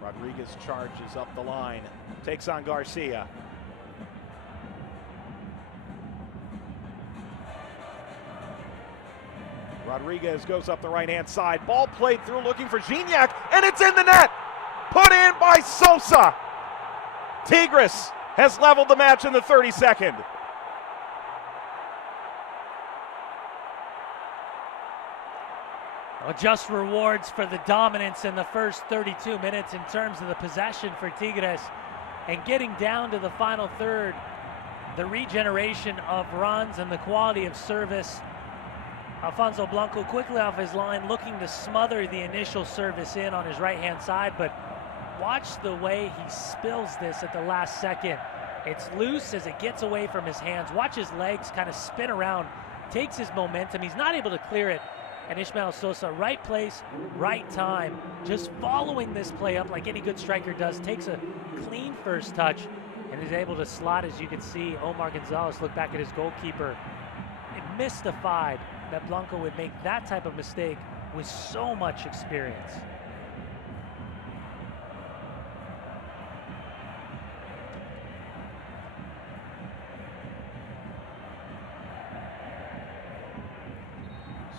Rodriguez charges up the line, takes on Garcia. Rodriguez goes up the right-hand side. Ball played through, looking for Gignac, and it's in the net! Put in by Sosa! Tigres has leveled the match in the 32nd. Well, just rewards for the dominance in the first 32 minutes in terms of the possession for Tigres. And getting down to the final third, the regeneration of runs and the quality of service. Alfonso Blanco quickly off his line, looking to smother the initial service in on his right-hand side, but watch the way he spills this at the last second. It's loose as it gets away from his hands. Watch his legs kind of spin around, takes his momentum. He's not able to clear it. And Ismael Sosa, right place, right time, just following this play up like any good striker does, takes a clean first touch and is able to slot, as you can see. Omar Gonzalez look back at his goalkeeper, mystified that Blanco would make that type of mistake with so much experience.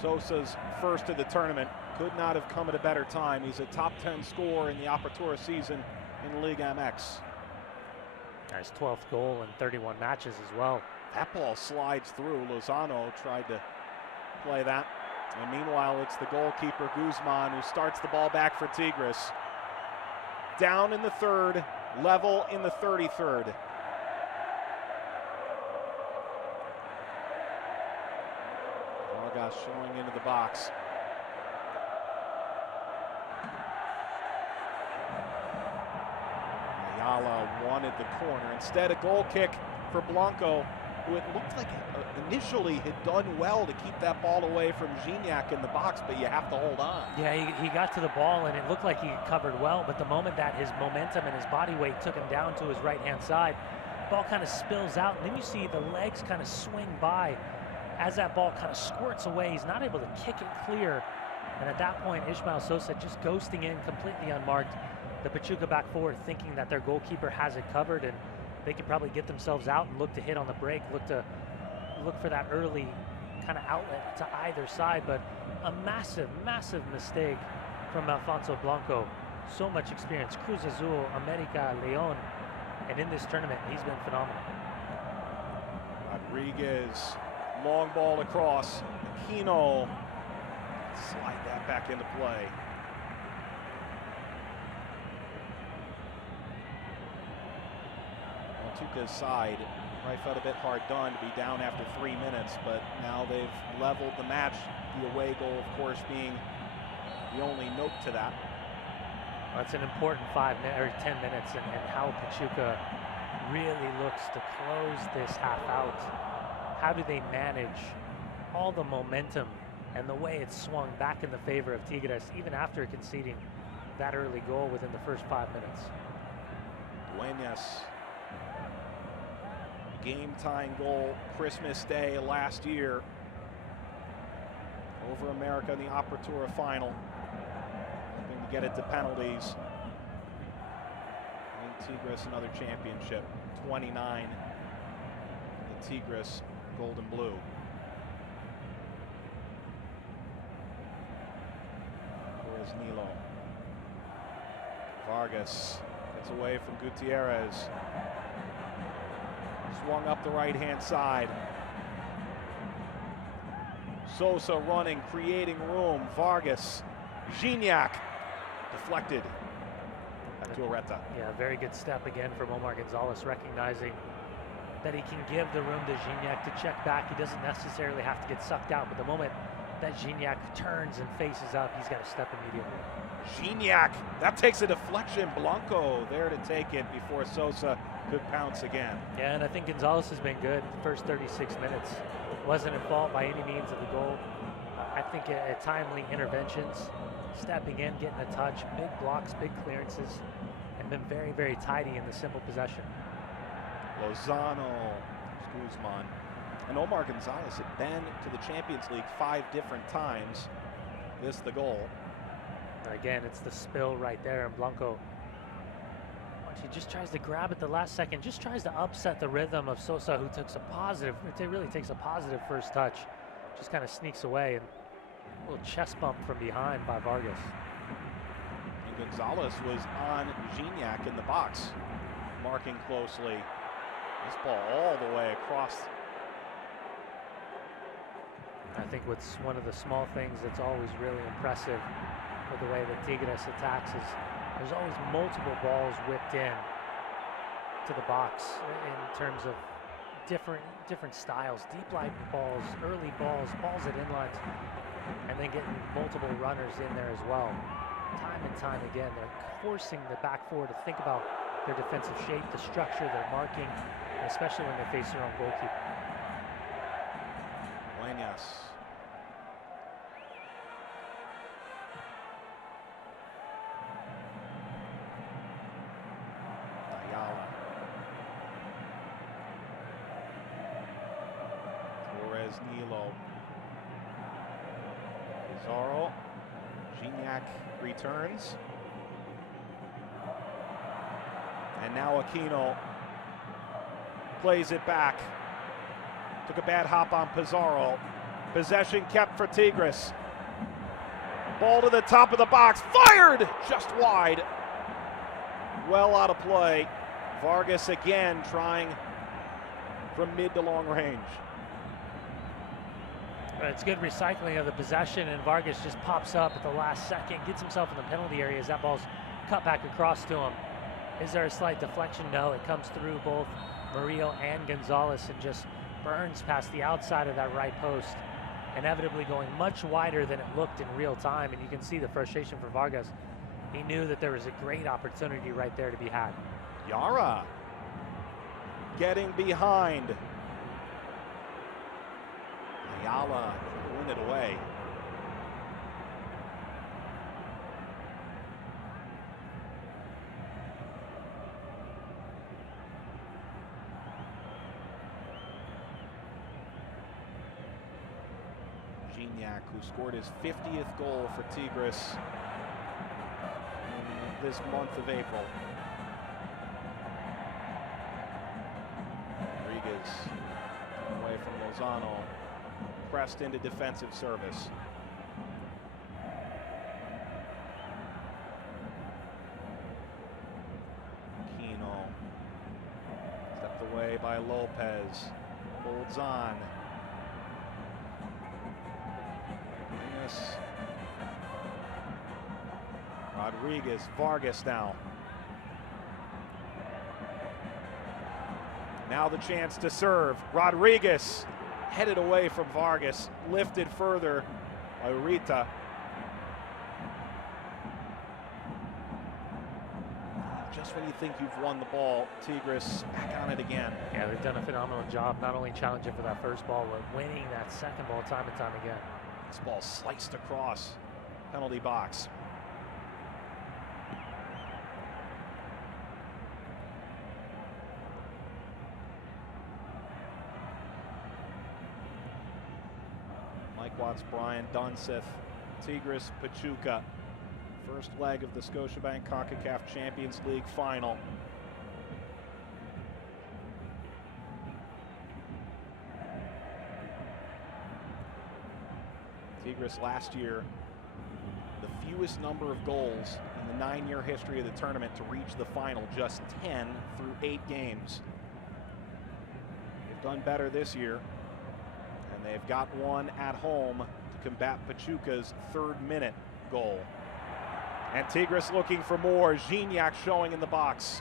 Sosa's first of the tournament could not have come at a better time. He's a top 10 scorer in the Apertura season in Liga MX. His 12th goal in 31 matches as well. That ball slides through. Lozano tried to play that. And meanwhile, it's the goalkeeper, Guzman, who starts the ball back for Tigres. Down in the third, level in the 33rd. Vargas showing into the box. Ayala wanted the corner. Instead, a goal kick for Blanco, who it looked like initially had done well to keep that ball away from Gignac in the box, but you have to hold on. Yeah, he got to the ball and it looked like he covered well, but the moment that his momentum and his body weight took him down to his right-hand side, ball kind of spills out, and then you see the legs kind of swing by as that ball kind of squirts away. He's not able to kick it clear, and at that point, Ismael Sosa just ghosting in completely unmarked. The Pachuca back forward thinking that their goalkeeper has it covered and they could probably get themselves out and look to hit on the break, look for that early kind of outlet to either side, but a massive, massive mistake from Alfonso Blanco. So much experience, Cruz Azul, America, Leon, and in this tournament, he's been phenomenal. Rodriguez, long ball across, Aquino, slide that back into play. Pachuca's side, right, felt a bit hard done to be down after 3 minutes, but now they've leveled the match. The away goal, of course, being the only note to that. Well, it's an important 10 minutes, and how Pachuca really looks to close this half out. How do they manage all the momentum and the way it's swung back in the favor of Tigres, even after conceding that early goal within the first 5 minutes? Dueñas. Game-tying goal Christmas Day last year over America in the Apertura final. Hoping to get it to penalties. And Tigres another championship. 29. The Tigres gold and blue. Where's Nilo? Vargas gets away from Gutierrez. Swung up the right-hand side. Sosa running, creating room. Vargas, Gignac, deflected to Areta. Yeah, very good step again from Omar Gonzalez, recognizing that he can give the room to Gignac to check back. He doesn't necessarily have to get sucked out, but the moment that Gignac turns and faces up, he's got to step immediately. Gignac, that takes a deflection. Blanco there to take it before Sosa could pounce again. Yeah, and I think Gonzalez has been good the first 36 minutes. Wasn't at fault by any means of the goal. I think timely interventions, stepping in, getting a touch, big blocks, big clearances, and been very, very tidy in the simple possession. Lozano, Guzman, and Omar Gonzalez had been to the Champions League 5 different times. This the goal. Again, it's the spill right there, and Blanco, he just tries to grab at the last second, just tries to upset the rhythm of Sosa, who really takes a positive first touch, just kind of sneaks away, and a little chest bump from behind by Vargas. And Gonzalez was on Gignac in the box, marking closely. This ball all the way across. I think what's one of the small things that's always really impressive with the way that Tigres attacks is there's always multiple balls whipped in to the box in terms of different styles, deep line balls, early balls, balls at inlines, and then getting multiple runners in there as well. Time and time again, they're forcing the back four to think about their defensive shape, the structure, their marking, especially when they face their own goalkeeper. Dueñas. Ayala. Torres Nilo. Pizarro. Gignac returns. And now Aquino plays it back. Took a bad hop on Pizarro. Possession kept for Tigres. Ball to the top of the box. Fired! Just wide. Well out of play. Vargas again trying from mid to long range. It's good recycling of the possession, and Vargas just pops up at the last second, gets himself in the penalty area as that ball's cut back across to him. Is there a slight deflection? No, it comes through both Murillo and Gonzalez and just burns past the outside of that right post, inevitably going much wider than it looked in real time, and you can see the frustration for Vargas. He knew that there was a great opportunity right there to be had. Yara getting behind. Ayala pulling it away. Gignac, who scored his 50th goal for Tigres in this month of April. Rodriguez away from Lozano, pressed into defensive service. Aquino stepped away by Lopez, holds on. Rodriguez, Vargas now. Now the chance to serve. Rodriguez headed away from Vargas, lifted further by Rita. Just when you think you've won the ball, Tigres back on it again. Yeah, they've done a phenomenal job, not only challenging for that first ball, but winning that second ball time and time again. This ball sliced across penalty box. Mike Watts, Brian Dunseth, Tigres, Pachuca. First leg of the Scotiabank CONCACAF Champions League final. Tigres last year, the fewest number of goals in the 9-year history of the tournament to reach the final, just 10 through 8 games. They've done better this year, and they've got one at home to combat Pachuca's 3rd minute goal. And Tigres looking for more. Gignac showing in the box.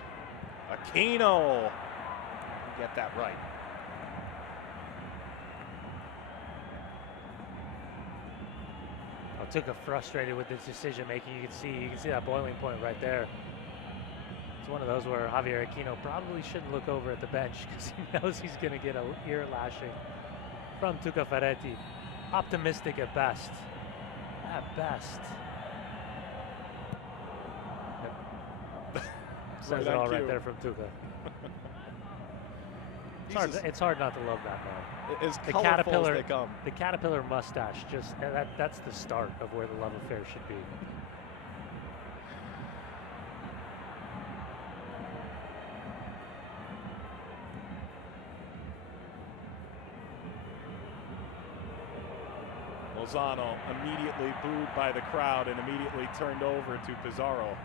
Aquino, get that right. Tuca frustrated with his decision making. You can see that boiling point right there. It's one of those where Javier Aquino probably shouldn't look over at the bench because he knows he's going to get a ear lashing from Tuca Ferretti. Optimistic at best. At best. Yep. Says it all right there from Tuukka. It's hard not to love that man. As colorful as they come. The caterpillar mustache, just that's the start of where the love affair should be. Lozano immediately booed by the crowd and immediately turned over to Pizarro.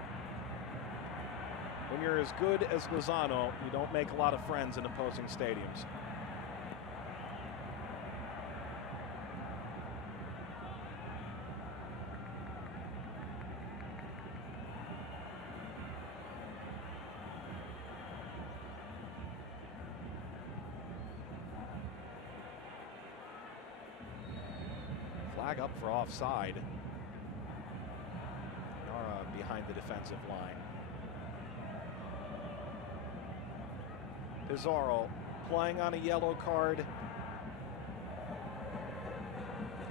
When you're as good as Lozano, you don't make a lot of friends in opposing stadiums. Flag up for offside. Nara behind the defensive line. Pizarro playing on a yellow card.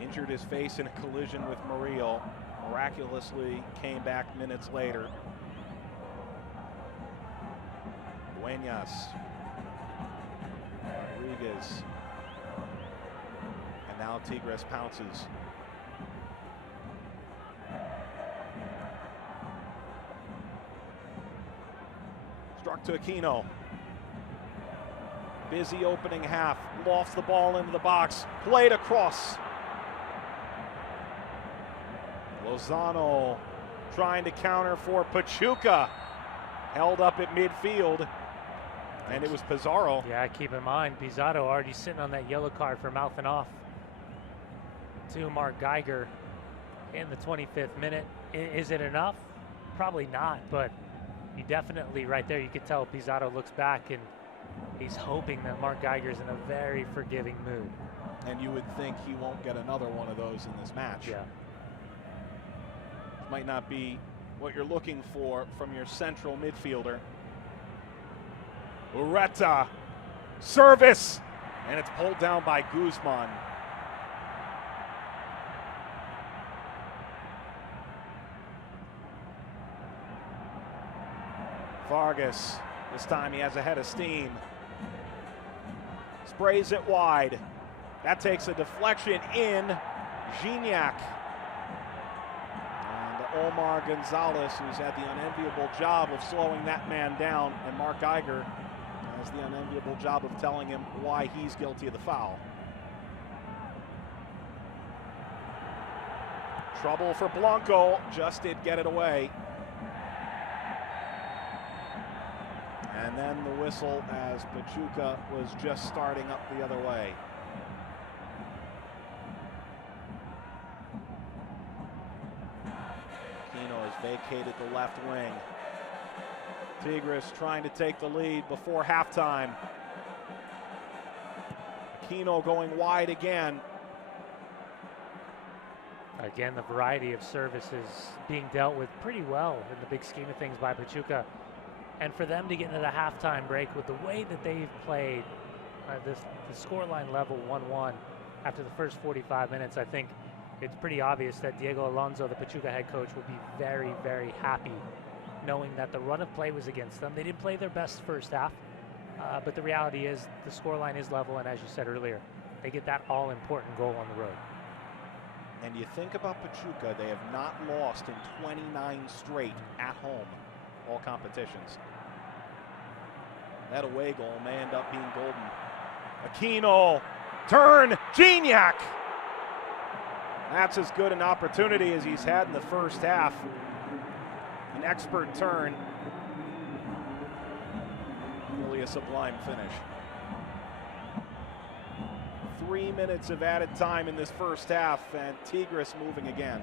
Injured his face in a collision with Murillo. Miraculously came back minutes later. Dueñas. Rodriguez. And now Tigres pounces. Struck to Aquino. Busy opening half, lofts the ball into the box, played across. Lozano trying to counter for Pachuca. Held up at midfield, and it was Pizarro. Yeah, keep in mind, Pizarro already sitting on that yellow card for mouthing off to Mark Geiger in the 25th minute. Is it enough? Probably not, but you definitely, right there, you could tell Pizarro looks back and he's hoping that Mark Geiger's in a very forgiving mood. And you would think he won't get another one of those in this match. Yeah. Might not be what you're looking for from your central midfielder. Ureta, service, and it's pulled down by Guzman. Vargas, this time he has a head of steam. Sprays it wide. That takes a deflection in. Gignac. And Omar Gonzalez, who's had the unenviable job of slowing that man down, and Mark Geiger has the unenviable job of telling him why he's guilty of the foul. Trouble for Blanco, just did get it away. And then the whistle as Pachuca was just starting up the other way. Aquino has vacated the left wing. Tigres trying to take the lead before halftime. Aquino going wide again. Again, the variety of services being dealt with pretty well in the big scheme of things by Pachuca. And for them to get into the halftime break with the way that they've played, the scoreline level 1-1 after the first 45 minutes, I think it's pretty obvious that Diego Alonso, the Pachuca head coach, will be very, very happy knowing that the run of play was against them. They didn't play their best first half, but the reality is the scoreline is level, and as you said earlier, they get that all-important goal on the road. And you think about Pachuca, they have not lost in 29 straight at home, all competitions. That away goal may end up being golden. Aquino, turn, Gignac! That's as good an opportunity as he's had in the first half. An expert turn. Really a sublime finish. 3 minutes of added time in this first half, and Tigres moving again.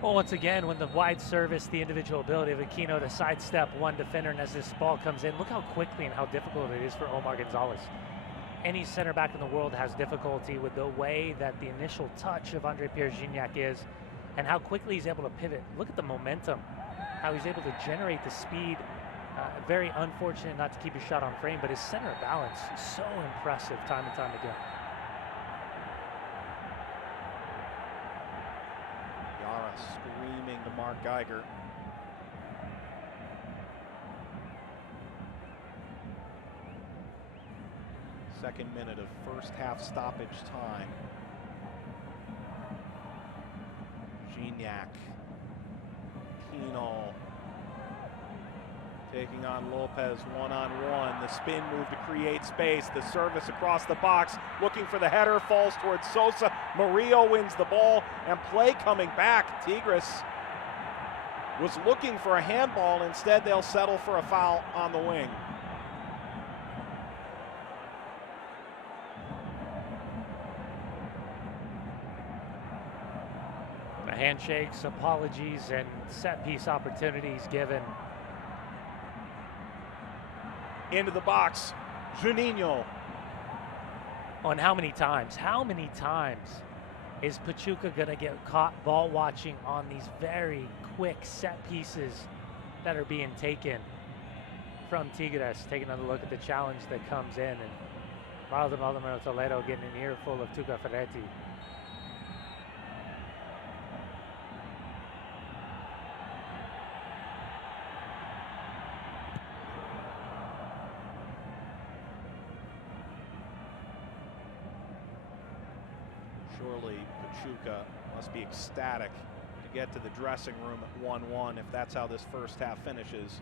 Well, once again, when the wide service, the individual ability of Aquino to sidestep one defender, and as this ball comes in, look how quickly and how difficult it is for Omar Gonzalez. Any center back in the world has difficulty with the way that the initial touch of Andre Pierre Gignac is and how quickly he's able to pivot. Look at the momentum, how he's able to generate the speed. Very unfortunate not to keep his shot on frame, but his center of balance is so impressive time and time again. Geiger. Second minute of first half stoppage time. Gignac. Pino taking on Lopez one-on-one. The spin move to create space. The service across the box, looking for the header, falls towards Sosa. Murillo wins the ball, and play coming back. Tigres was looking for a handball. Instead, they'll settle for a foul on the wing. The handshakes, apologies, and set-piece opportunities given. Into the box, Juninho. On how many times is Pachuca going to get caught ball watching on these very quick set pieces that are being taken from Tigres? Taking another look at the challenge that comes in, and Maldonado Toledo getting an earful of Tuca Ferretti. Surely Pachuca must be ecstatic to get to the dressing room at 1-1 if that's how this first half finishes.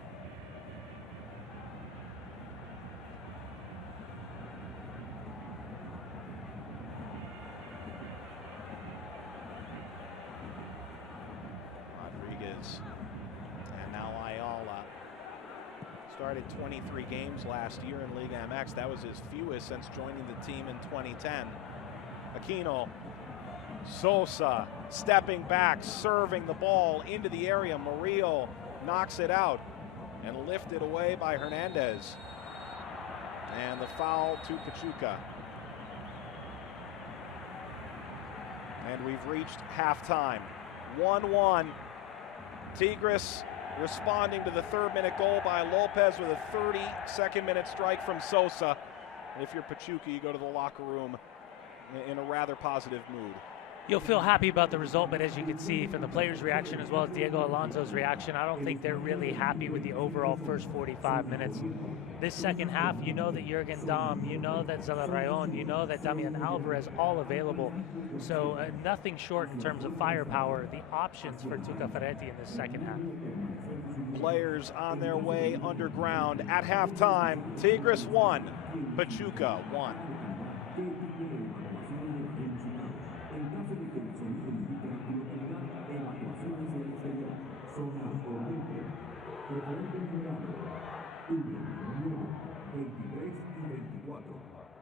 Rodriguez and now Ayala. Started 23 games last year in Liga MX. That was his fewest since joining the team in 2010. Aquino, Sosa stepping back, serving the ball into the area. Murillo knocks it out and lifted away by Hernandez. And the foul to Pachuca. And we've reached halftime. 1-1. Tigres responding to the third-minute goal by Lopez with a 32nd minute strike from Sosa. And if you're Pachuca, you go to the locker room in a rather positive mood. You'll feel happy about the result, but as you can see from the players' reaction as well as Diego Alonso's reaction, I don't think they're really happy with the overall first 45 minutes. This second half, you know that Jurgen Damm, you know that Zelarayon, you know that Damian Alvarez, all available. So nothing short in terms of firepower, the options for Tuca Ferretti in this second half. Players on their way underground at halftime. Tigres 1, Pachuca 1.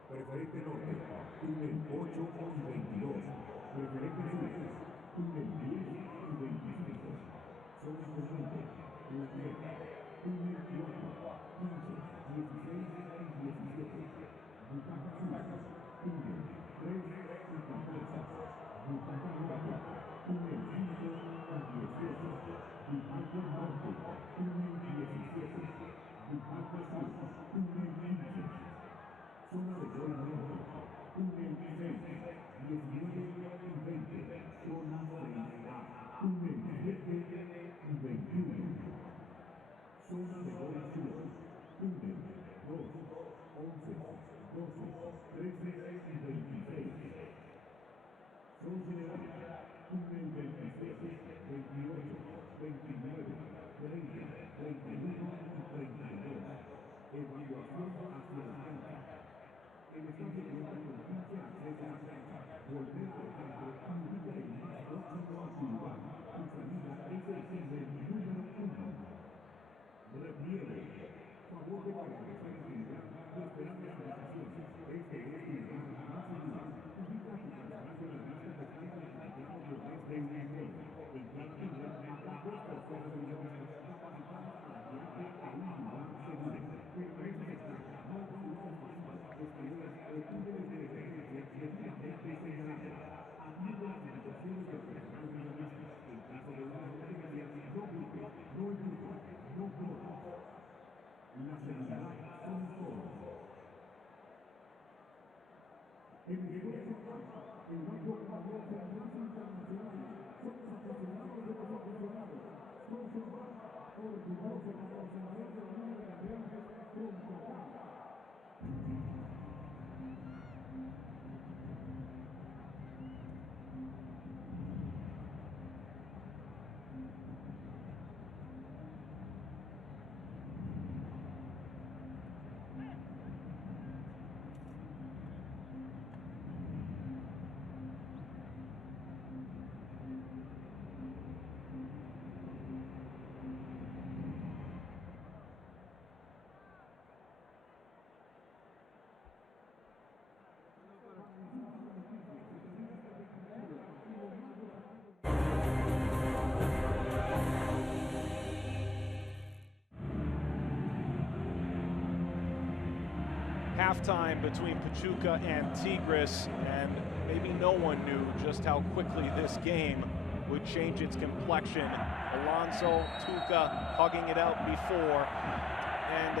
Preferente norte, túnel 8 y 22. Preferente sur, túnel 10 y 25. Zona corriente, la dieta, túnel 4, 15, 16 y 17. Butaca sur, túnel 3 y 14. Butaca norte, túnel 5 y 18. Butaca norte, túnel 17. Butaca sur, túnel 15. Zona de gol norte, túnel 6, 19 y 20, zona 6A, túnel 7 y 21. Zona de gol sur, túnel 2, 11, 12, 13 y 26. Zona general, túnel 27, 28, 29, 30, 31 y 32. Evaluación hacia la cancha. El estadio cuenta con 15 accesos a cancha. Volver por tanto indica el más próximo a su lugar. Su salida es el cierre número 1. Refiere. Favor de permanecer en su lugar y esperar las indicaciones. Este es su lugar más seguro. Ubica su cansancio en la vista de frente al reclamo de oeste de Unión. En cada nivel, hasta 2 personas de unidades capacitadas para guiarte a un lugar seguro. Permanece cerca, no obstrucción pasiva. Escaleras o túneles de emergencia debidamente señalados. Atiende las indicaciones del personal brigadista. En caso de una emergencia, no grites, no empujes, no corras. La seguridad son todos. En el el Banco Internacional somos apasionados de los aficionados. Halftime between Pachuca and Tigres, and maybe no one knew just how quickly this game would change its complexion. Alonso Tuca hugging it out before, and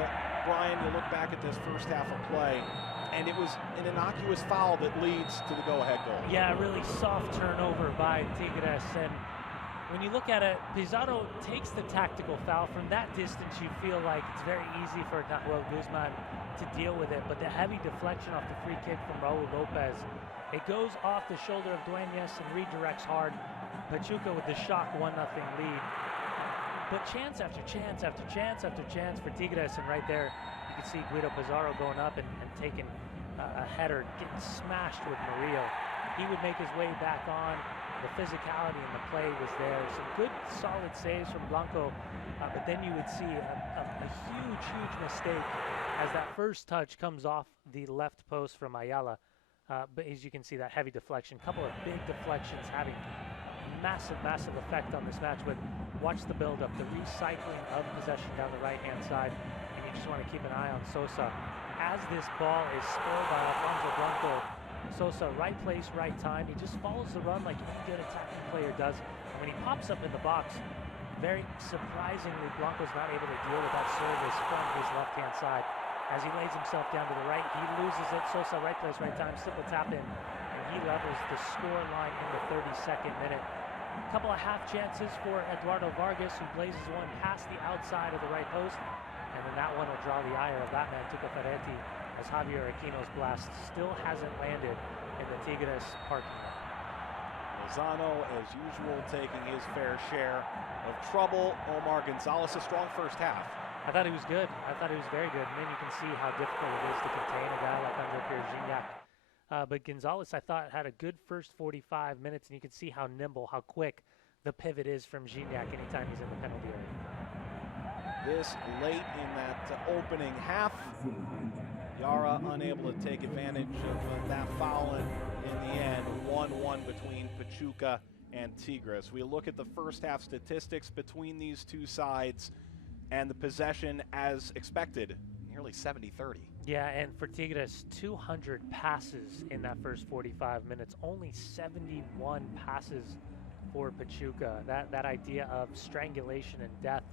Brian, you look back at this first half of play, and it was an innocuous foul that leads to the go-ahead goal. Yeah, a really soft turnover by Tigres, and when you look at it, Pizarro takes the tactical foul. From that distance, you feel like it's very easy for Nahuel Guzman to deal with it, but the heavy deflection off the free kick from Raul Lopez, it goes off the shoulder of Dueñas and redirects hard. Pachuca with the shock 1-0 lead. But chance after chance after chance after chance for Tigres, and right there you can see Guido Pizarro going up and taking a header, getting smashed with Murillo. He would make his way back on. The physicality in the play was there. Some good, solid saves from Blanco, but then you would see a huge, huge mistake as that first touch comes off the left post from Ayala. But as you can see, that heavy deflection, couple of big deflections having massive, massive effect on this match. But watch the build-up, the recycling of possession down the right-hand side, and you just want to keep an eye on Sosa. As this ball is scored by Alfonso Blanco, Sosa, right place, right time. He just follows the run like any good attacking player does. And when he pops up in the box, very surprisingly, Blanco's not able to deal with that service from his left-hand side. As he lays himself down to the right, he loses it. Sosa, right place, right time, simple tap in, and he levels the score line in the 32nd minute. A couple of half chances for Eduardo Vargas, who blazes one past the outside of the right post, and then that one will draw the ire of that man, Tuca Ferretti, as Javier Aquino's blast still hasn't landed in the Tigres parking lot. Lozano, as usual, taking his fair share of trouble. Omar Gonzalez, a strong first half. I thought he was good. I thought he was very good. And then you can see how difficult it is to contain a guy like Andre Pierre-Gignac. But Gonzalez, I thought, had a good first 45 minutes, and you can see how nimble, how quick the pivot is from Gignac anytime he's in the penalty area. This late in that opening half, Yara unable to take advantage of that foul, and in the end, 1-1 between Pachuca and Tigres. We look at the first half statistics between these two sides, and the possession as expected, nearly 70-30. Yeah, and for Tigres, 200 passes in that first 45 minutes, only 71 passes for Pachuca. That idea of strangulation and death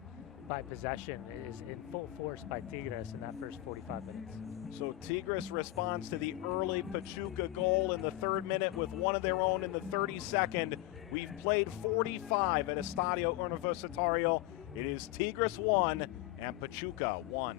by possession is in full force by Tigres in that first 45 minutes. So Tigres responds to the early Pachuca goal in the 3rd minute with one of their own in the 32nd. We've played 45 at Estadio Universitario. It is Tigres 1 and Pachuca 1.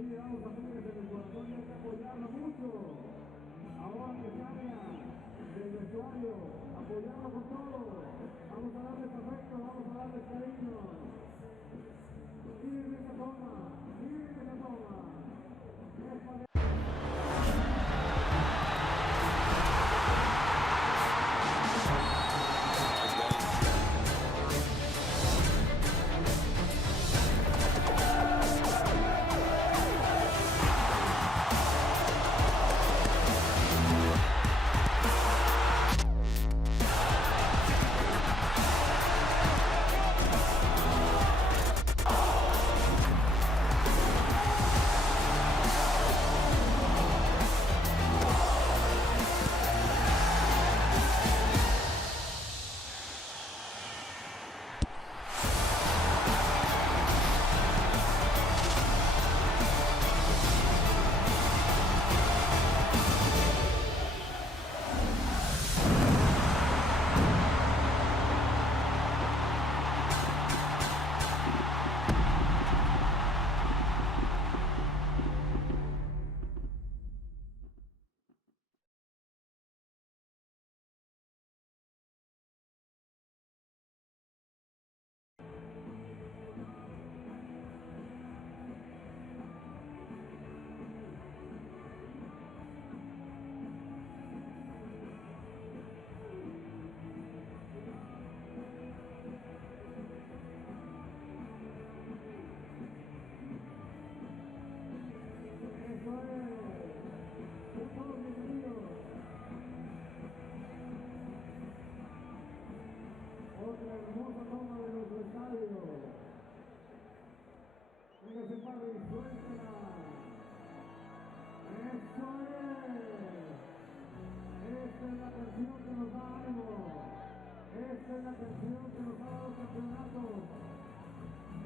Sí, vamos a poner en el corazón y hay que apoyarlo mucho. Ahora que salga del vestuario, apoyarlo con todo. Vamos a darles afecto, vamos a darles cariño. Miren esa toma, miren esa toma. Es para... Otra hermosa toma de nuestro estadio. Véngase padre y suéltela. Eso es. Esta es la canción que nos da ánimo. Esta es la canción que nos ha dado campeonato.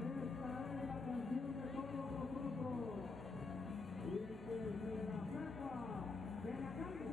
Esta es la canción de todos nosotros. Y que se la sepa, que la cante.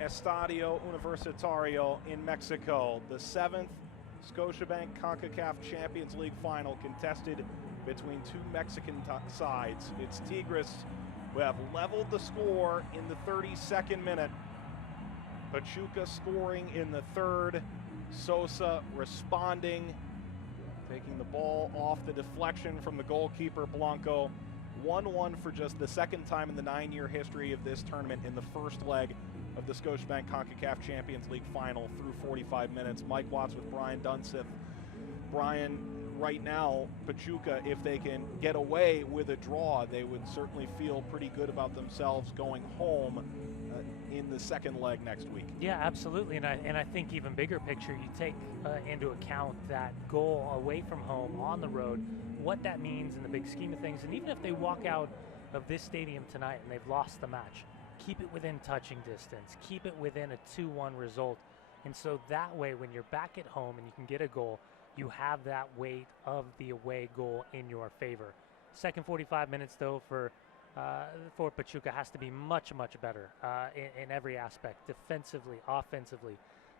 Estadio Universitario in Mexico, the 7th Scotiabank CONCACAF Champions League final contested between two Mexican sides. It's Tigres who have leveled the score in the 32nd minute. Pachuca scoring in the 3rd. Sosa responding, taking the ball off the deflection from the goalkeeper Blanco. 1-1 for just the second time in the 9-year history of this tournament in the first leg of the Scotiabank CONCACAF Champions League final through 45 minutes. Mike Watts with Brian Dunseth. Brian, right now, Pachuca, if they can get away with a draw, they would certainly feel pretty good about themselves going home in the second leg next week. Yeah, absolutely, and I think even bigger picture, you take into account that goal away from home on the road, what that means in the big scheme of things, and even if they walk out of this stadium tonight and they've lost the match, keep it within touching distance, keep it within a 2-1 result, and so that way when you're back at home and you can get a goal, you have that weight of the away goal in your favor. Second 45 minutes though for Pachuca has to be much better in every aspect, defensively, offensively,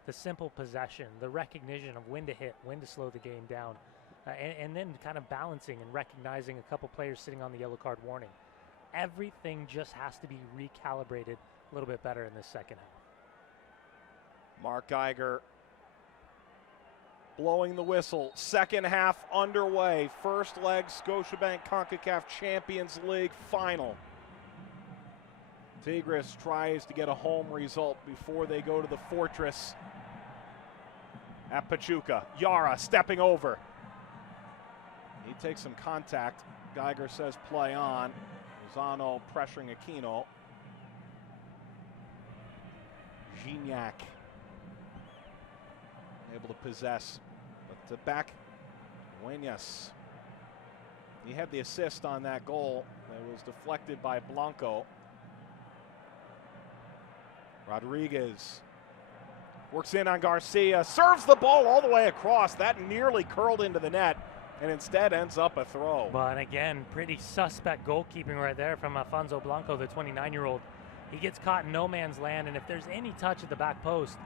the simple possession, the recognition of when to hit, when to slow the game down, and then kind of balancing and recognizing a couple players sitting on the yellow card warning. Everything just has to be recalibrated a little bit better in this second half. Mark Geiger blowing the whistle. Second half underway. First leg Scotiabank CONCACAF Champions League final. Tigres tries to get a home result before they go to the Fortress at Pachuca. Yara stepping over. He takes some contact. Geiger says play on. Lozano pressuring Aquino. Gignac able to possess, but to back Dueñas. He had the assist on that goal. It was deflected by Blanco. Rodriguez works in on Garcia, serves the ball all the way across. That nearly curled into the net and instead ends up a throw. Well, and again, pretty suspect goalkeeping right there from Alfonso Blanco, the 29-year-old. He gets caught in no man's land, and if there's any touch at the back post,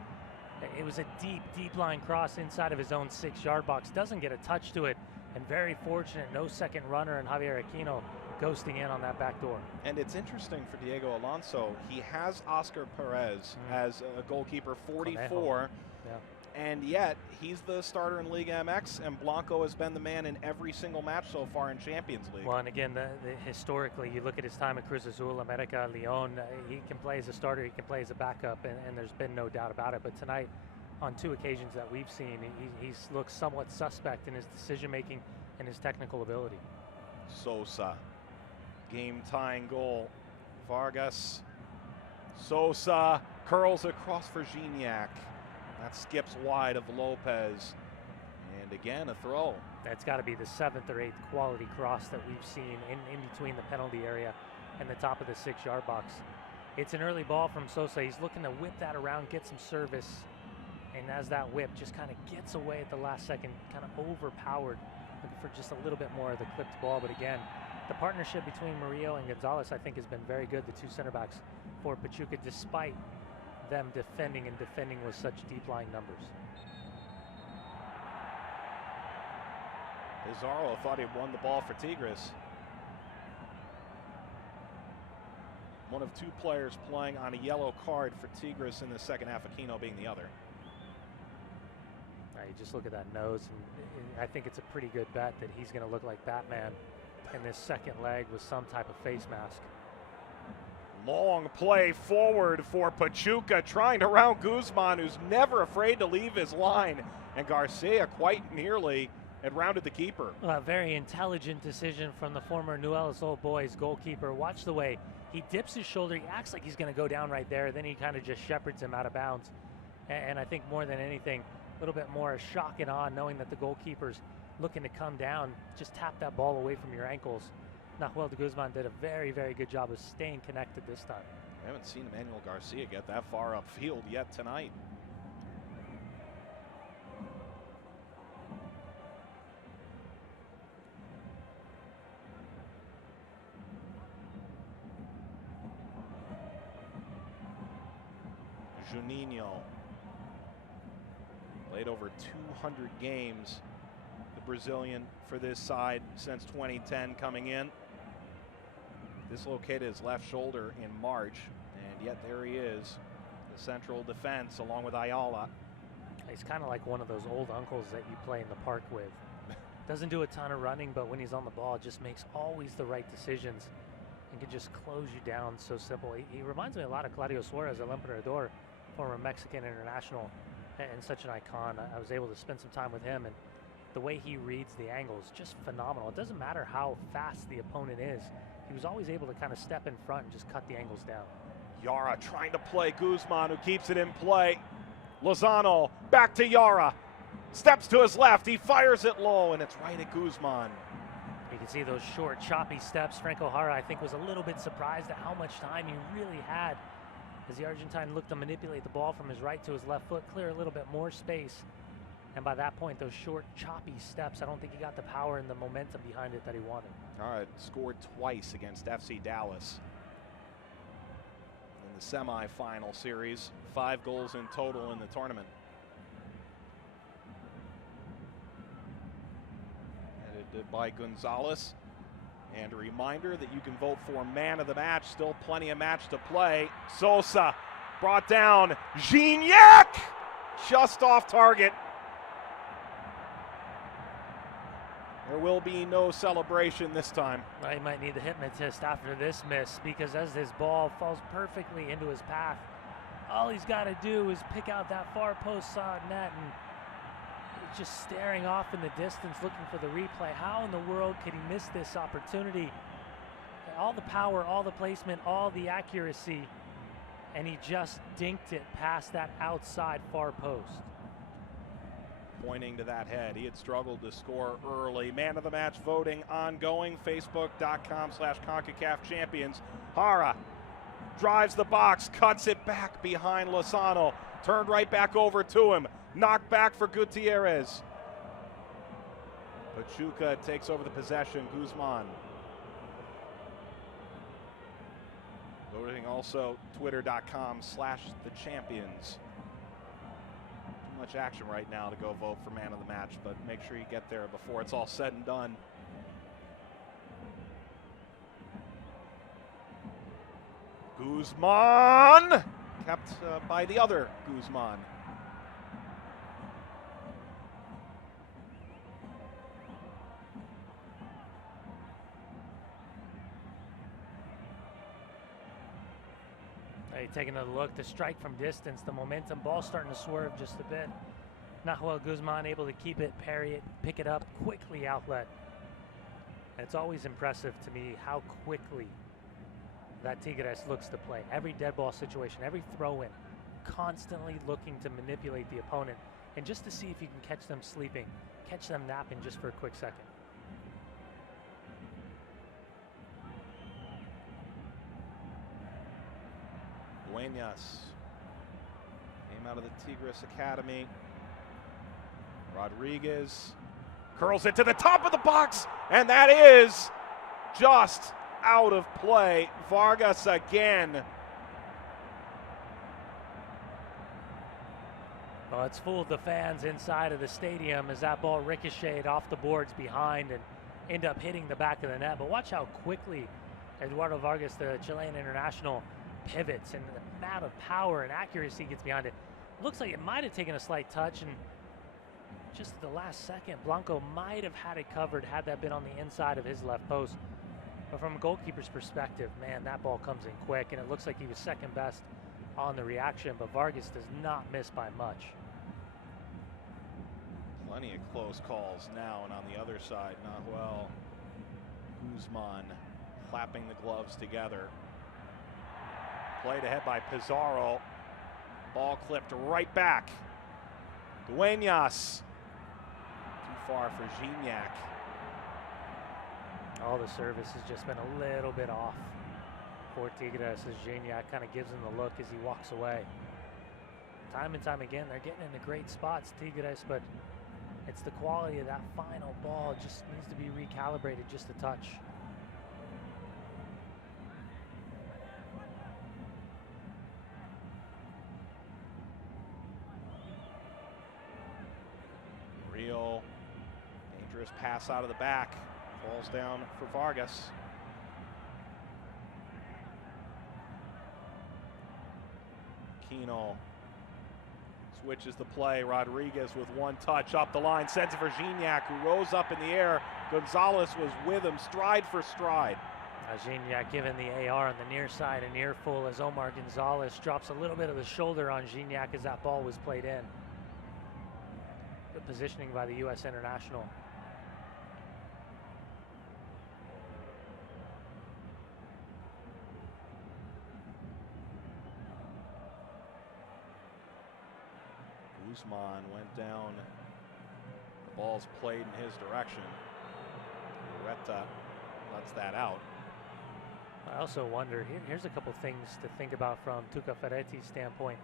it was a deep line cross inside of his own 6-yard box. Doesn't get a touch to it, and very fortunate, no second runner, and Javier Aquino ghosting in on that back door. And it's interesting for Diego Alonso. He has Oscar Perez as a goalkeeper, 44. Yeah. And yet, he's the starter in Liga MX, and Blanco has been the man in every single match so far in Champions League. Well, and again, historically, you look at his time at Cruz Azul, America, Leon, he can play as a starter, he can play as a backup, and there's been no doubt about it. But tonight, on 2 occasions that we've seen, he's looked somewhat suspect in his decision-making and his technical ability. Sosa, game-tying goal. Vargas, Sosa curls across for Gignac. That skips wide of Lopez. And again, a throw. That's got to be the 7th or 8th quality cross that we've seen in between the penalty area and the top of the 6-yard box. It's an early ball from Sosa. He's looking to whip that around, get some service. And as that whip just kind of gets away at the last second, kind of overpowered, looking for just a little bit more of the clipped ball. But again, the partnership between Murillo and Gonzalez, I think, has been very good, the 2 center backs for Pachuca, despite them defending with such deep line numbers. Pizarro thought he won the ball for Tigres. One of 2 players playing on a yellow card for Tigres in the second half, Aquino being the other. You just look at that nose, and I think it's a pretty good bet that he's going to look like Batman in this second leg with some type of face mask. Long play forward for Pachuca, trying to round Guzman, who's never afraid to leave his line. And Garcia quite nearly had rounded the keeper. A very intelligent decision from the former Newell's Old Boys goalkeeper. Watch the way he dips his shoulder. He acts like he's going to go down right there. Then he kind of just shepherds him out of bounds. And I think more than anything, a little bit more shock and awe, knowing that the goalkeeper's looking to come down. Just tap that ball away from your ankles. Nahuel de Guzman did a very good job of staying connected this time. I haven't seen Emmanuel Garcia get that far upfield yet tonight. Juninho played over 200 games, the Brazilian for this side since 2010 coming in. Dislocated his left shoulder in March, and yet there he is, the central defense along with Ayala. He's kind of like one of those old uncles that you play in the park with. Doesn't do a ton of running, but when he's on the ball, just makes always the right decisions and can just close you down so simple. He reminds me a lot of Claudio Suarez, El Emperador, former Mexican international and such an icon. I was able to spend some time with him, and the way he reads the angles, just phenomenal. It doesn't matter how fast the opponent is. He was always able to kind of step in front and just cut the angles down. Yara trying to play Guzman, who keeps it in play. Lozano back to Yara. Steps to his left. He fires it low, and it's right at Guzman. You can see those short, choppy steps. Franco Jara, I think, was a little bit surprised at how much time he really had as the Argentine looked to manipulate the ball from his right to his left foot, clear a little bit more space. And by that point, those short, choppy steps, I don't think he got the power and the momentum behind it that he wanted. All right, scored twice against FC Dallas in the semifinal series. 5 goals in total in the tournament. Headed by Gonzalez. And a reminder that you can vote for man of the match. Still plenty of match to play. Sosa brought down. Gignac just off target. There will be no celebration this time. Well, he might need the hypnotist after this miss, because as his ball falls perfectly into his path, all he's got to do is pick out that far post side net, and he's just staring off in the distance looking for the replay. How in the world could he miss this opportunity? All the power, all the placement, all the accuracy, and he just dinked it past that outside far post. Pointing to that head. He had struggled to score early. Man of the match voting ongoing. Facebook.com/CONCACAF champions. Jara drives the box, cuts it back behind Lozano. Turned right back over to him. Knocked back for Gutierrez. Pachuca takes over the possession. Guzman. Voting also Twitter.com/thechampions. Much action right now to go vote for man of the match, but make sure you get there before it's all said and done. Guzman kept by the other Guzman. Taking a look, the strike from distance, the momentum, ball starting to swerve just a bit. Nahuel Guzman able to keep it, parry it, pick it up, quickly outlet. And it's always impressive to me how quickly that Tigres looks to play. Every dead ball situation, every throw-in, constantly looking to manipulate the opponent, and just to see if you can catch them sleeping, catch them napping just for a quick second. Dueñas came out of the Tigres Academy. Rodriguez curls it to the top of the box, and that is just out of play. Vargas again. Well, it's fooled the fans inside of the stadium as that ball ricocheted off the boards behind and ended up hitting the back of the net. But watch how quickly Eduardo Vargas, the Chilean international, pivots, and the amount of power and accuracy gets behind it. Looks like it might have taken a slight touch, and just at the last second, Blanco might have had it covered had that been on the inside of his left post. But from a goalkeeper's perspective, man, that ball comes in quick, and it looks like he was second best on the reaction, but Vargas does not miss by much. Plenty of close calls now, and on the other side, Nahuel Guzman clapping the gloves together. Played ahead by Pizarro. Ball clipped right back. Dueñas. Too far for Gignac. All the service has just been a little bit off for Tigres as Gignac kind of gives him the look as he walks away. Time and time again, they're getting into great spots, Tigres, but it's the quality of that final ball. It just needs to be recalibrated just a touch. Real dangerous pass out of the back. Falls down for Vargas. Kino switches the play. Rodriguez with one touch up the line. Sends it for Gignac, who rose up in the air. Gonzalez was with him stride for stride. Gignac given the AR on the near side, an earful as Omar Gonzalez drops a little bit of the shoulder on Gignac as that ball was played in. Good positioning by the U.S. international. Guzman went down. The ball's played in his direction. Ureta lets that out. I also wonder, here's a couple things to think about from Tuca Ferretti's standpoint.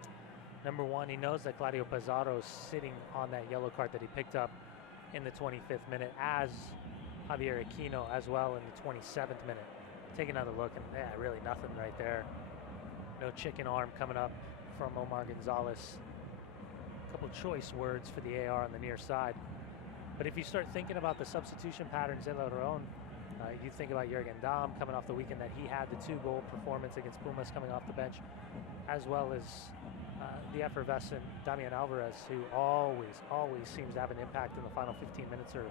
Number one, he knows that Claudio Pizarro's sitting on that yellow card that he picked up in the 25th minute, as Javier Aquino as well in the 27th minute. Take another look, and really nothing right there. No chicken arm coming up from Omar Gonzalez. A couple choice words for the AR on the near side. But if you start thinking about the substitution patterns in La León, you think about Jürgen Damm coming off the weekend that he had, the 2-goal performance against Pumas coming off the bench, as well as the effervescent Damian Alvarez, who always seems to have an impact in the final 15 minutes or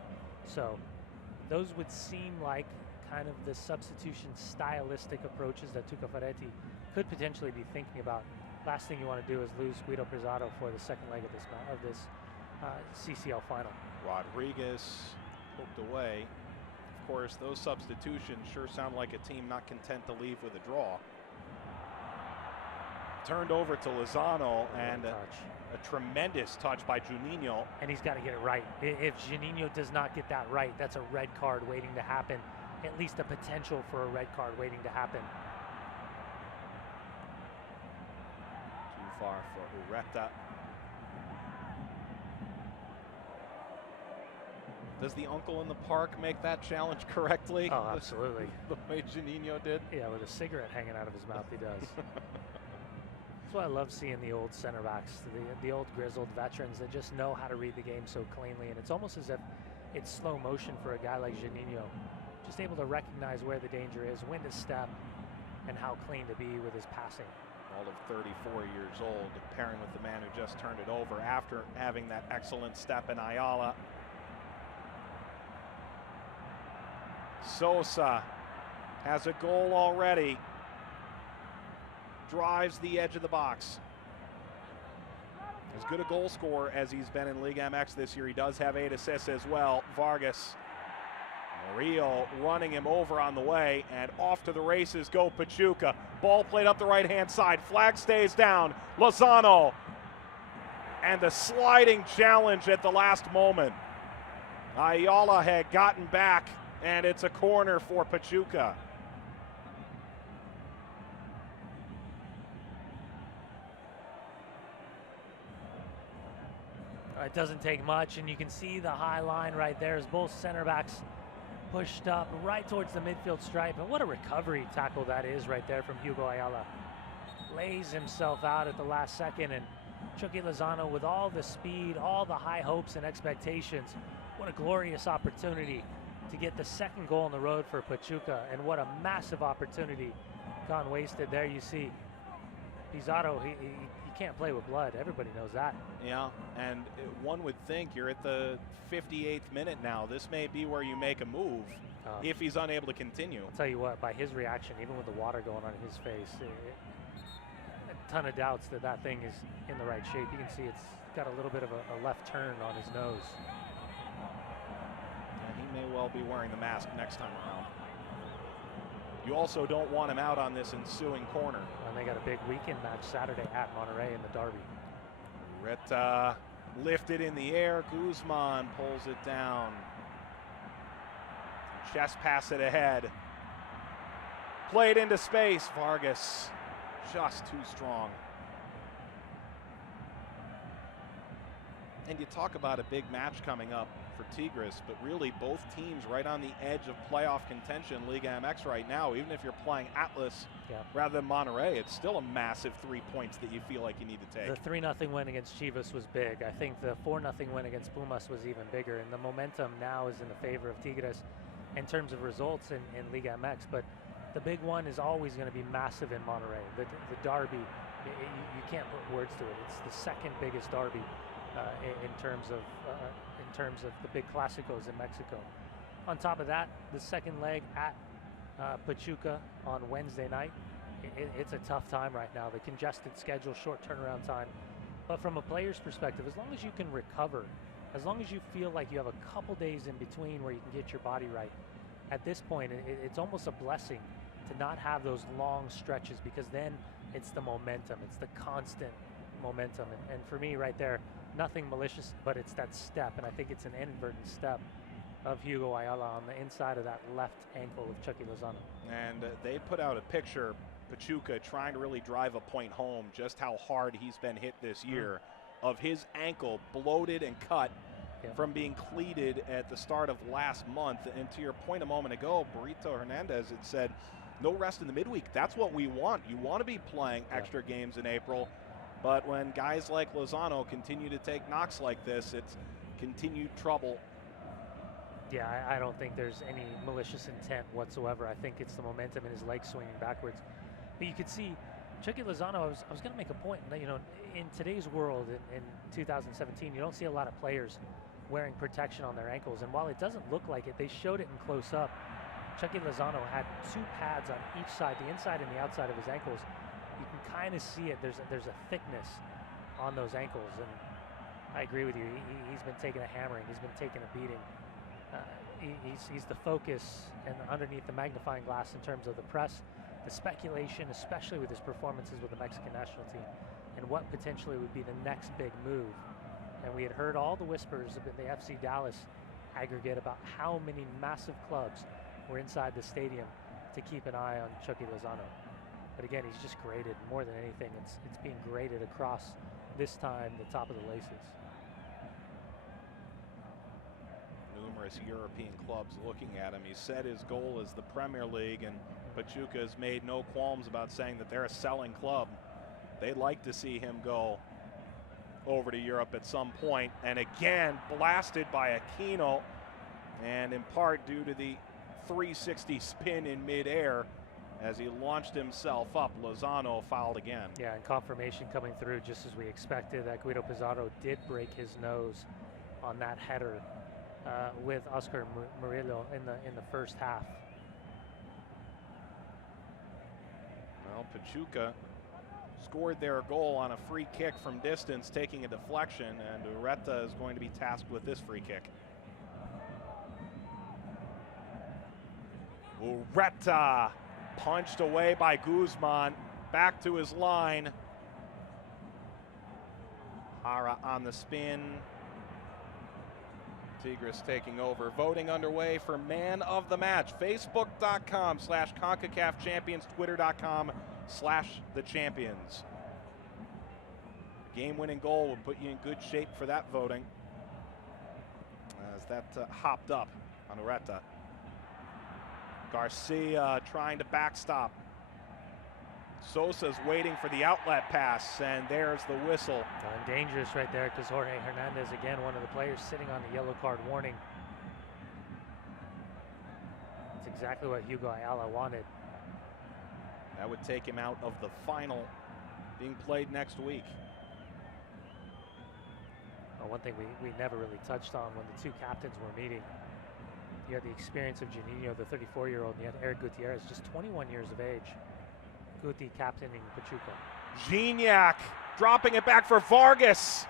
so. Those would seem like kind of the substitution stylistic approaches that Tuca Ferretti could potentially be thinking about. Last thing you want to do is lose Guido Pizarro for the second leg of this CCL final. Rodriguez poked away. Of course, those substitutions sure sound like a team not content to leave with a draw. Turned over to Lozano, and a tremendous touch by Juninho. And he's got to get it right. If Juninho does not get that right, that's a red card waiting to happen. At least a potential for a red card waiting to happen. Too far for Ureta. Does the uncle in the park make that challenge correctly? Oh, absolutely. The way Juninho did? Yeah, with a cigarette hanging out of his mouth, he does. That's why I love seeing the old center backs, the old grizzled veterans that just know how to read the game so cleanly. And it's almost as if it's slow motion for a guy like Juninho. Just able to recognize where the danger is, when to step, and how clean to be with his passing. All of 34 years old, pairing with the man who just turned it over after having that excellent step in Ayala. Sosa has a goal already. Drives the edge of the box. As good a goal scorer as he's been in Liga MX this year, he does have 8 assists as well. Vargas. Murillo running him over on the way, and off to the races go Pachuca. Ball played up the right-hand side. Flag stays down. Lozano. And the sliding challenge at the last moment. Ayala had gotten back, and it's a corner for Pachuca. It doesn't take much, and you can see the high line right there as both center backs pushed up right towards the midfield stripe. And what a recovery tackle that is right there from Hugo Ayala. Lays himself out at the last second, and Chucky Lozano with all the speed, all the high hopes and expectations. What a glorious opportunity to get the second goal on the road for Pachuca, and what a massive opportunity gone wasted there. You see Pizarro, he can't play with blood. Everybody knows that. Yeah, and one would think you're at the 58th minute now. This may be where you make a move if he's unable to continue. I'll tell you what, by his reaction, even with the water going on his face, a ton of doubts that that thing is in the right shape. You can see it's got a little bit of a left turn on his nose. And he may well be wearing the mask next time around. You also don't want him out on this ensuing corner. And they got a big weekend match Saturday at Monterrey in the Derby. Ureta lifted in the air. Guzman pulls it down. Chest pass it ahead. Played into space. Vargas just too strong. And you talk about a big match coming up for Tigres, but really both teams right on the edge of playoff contention Liga MX right now. Even if you're playing Atlas rather than Monterrey, it's still a massive 3 points that you feel like you need to take. The 3-0 win against Chivas was big. I think the 4-0 win against Pumas was even bigger, and the momentum now is in the favor of Tigres in terms of results in Liga MX. But the big one is always going to be massive in Monterrey. The Derby, you can't put words to it. It's the second biggest Derby in terms of the big clásicos in Mexico. On top of that, the second leg at Pachuca on Wednesday night. It's a tough time right now. The congested schedule, short turnaround time. But from a player's perspective, as long as you can recover, as long as you feel like you have a couple days in between where you can get your body right, at this point, it's almost a blessing to not have those long stretches, because then it's the momentum. It's the constant momentum. And for me right there, nothing malicious, but it's that step, and I think it's an inadvertent step of Hugo Ayala on the inside of that left ankle of Chucky Lozano. And they put out a picture, Pachuca, trying to really drive a point home just how hard he's been hit this year, of his ankle bloated and cut from being cleated at the start of last month. And to your point a moment ago, Burrito Hernandez had said, no rest in the midweek. That's what we want. You want to be playing extra games in April. But when guys like Lozano continue to take knocks like this, it's continued trouble. Yeah, I don't think there's any malicious intent whatsoever. I think it's the momentum in his leg swinging backwards. But you could see Chucky Lozano, I was going to make a point, you know, in today's world, in 2017, you don't see a lot of players wearing protection on their ankles. And while it doesn't look like it, they showed it in close up. Chucky Lozano had 2 pads on each side, the inside and the outside of his ankles. You can kind of see it. There's a thickness on those ankles. And I agree with you. He's been taking a hammering. He's been taking a beating. He's the focus and underneath the magnifying glass in terms of the press, the speculation, especially with his performances with the Mexican national team, and what potentially would be the next big move. And we had heard all the whispers of the FC Dallas aggregate about how many massive clubs were inside the stadium to keep an eye on Chucky Lozano. But again, he's just graded more than anything. It's being graded across, this time, the top of the laces. Numerous European clubs looking at him. He set his goal as the Premier League, and Pachuca has made no qualms about saying that they're a selling club. They'd like to see him go over to Europe at some point. And again, blasted by Aquino, and in part due to the 360 spin in midair as he launched himself up. Lozano fouled again. Yeah, and confirmation coming through just as we expected that Guido Pizarro did break his nose on that header with Oscar Murillo in the first half. Well, Pachuca scored their goal on a free kick from distance, taking a deflection, and Ureta is going to be tasked with this free kick. Ureta punched away by Guzman, back to his line. Jara on the spin. Tigres taking over. Voting underway for man of the match. Facebook.com/CONCACAF Champions. Twitter.com/the Champions. Game-winning goal will put you in good shape for that voting, as that hopped up on Ureta. Garcia trying to backstop. Sosa's waiting for the outlet pass, and there's the whistle. And dangerous right there, because Jorge Hernandez, again, one of the players sitting on the yellow card warning. It's exactly what Hugo Ayala wanted. That would take him out of the final being played next week. Well, one thing we never really touched on when the two captains were meeting, you had the experience of Juninho, the 34-year-old, and you had Eric Gutierrez, just 21 years of age. Guti captaining Pachuca. Gignac dropping it back for Vargas.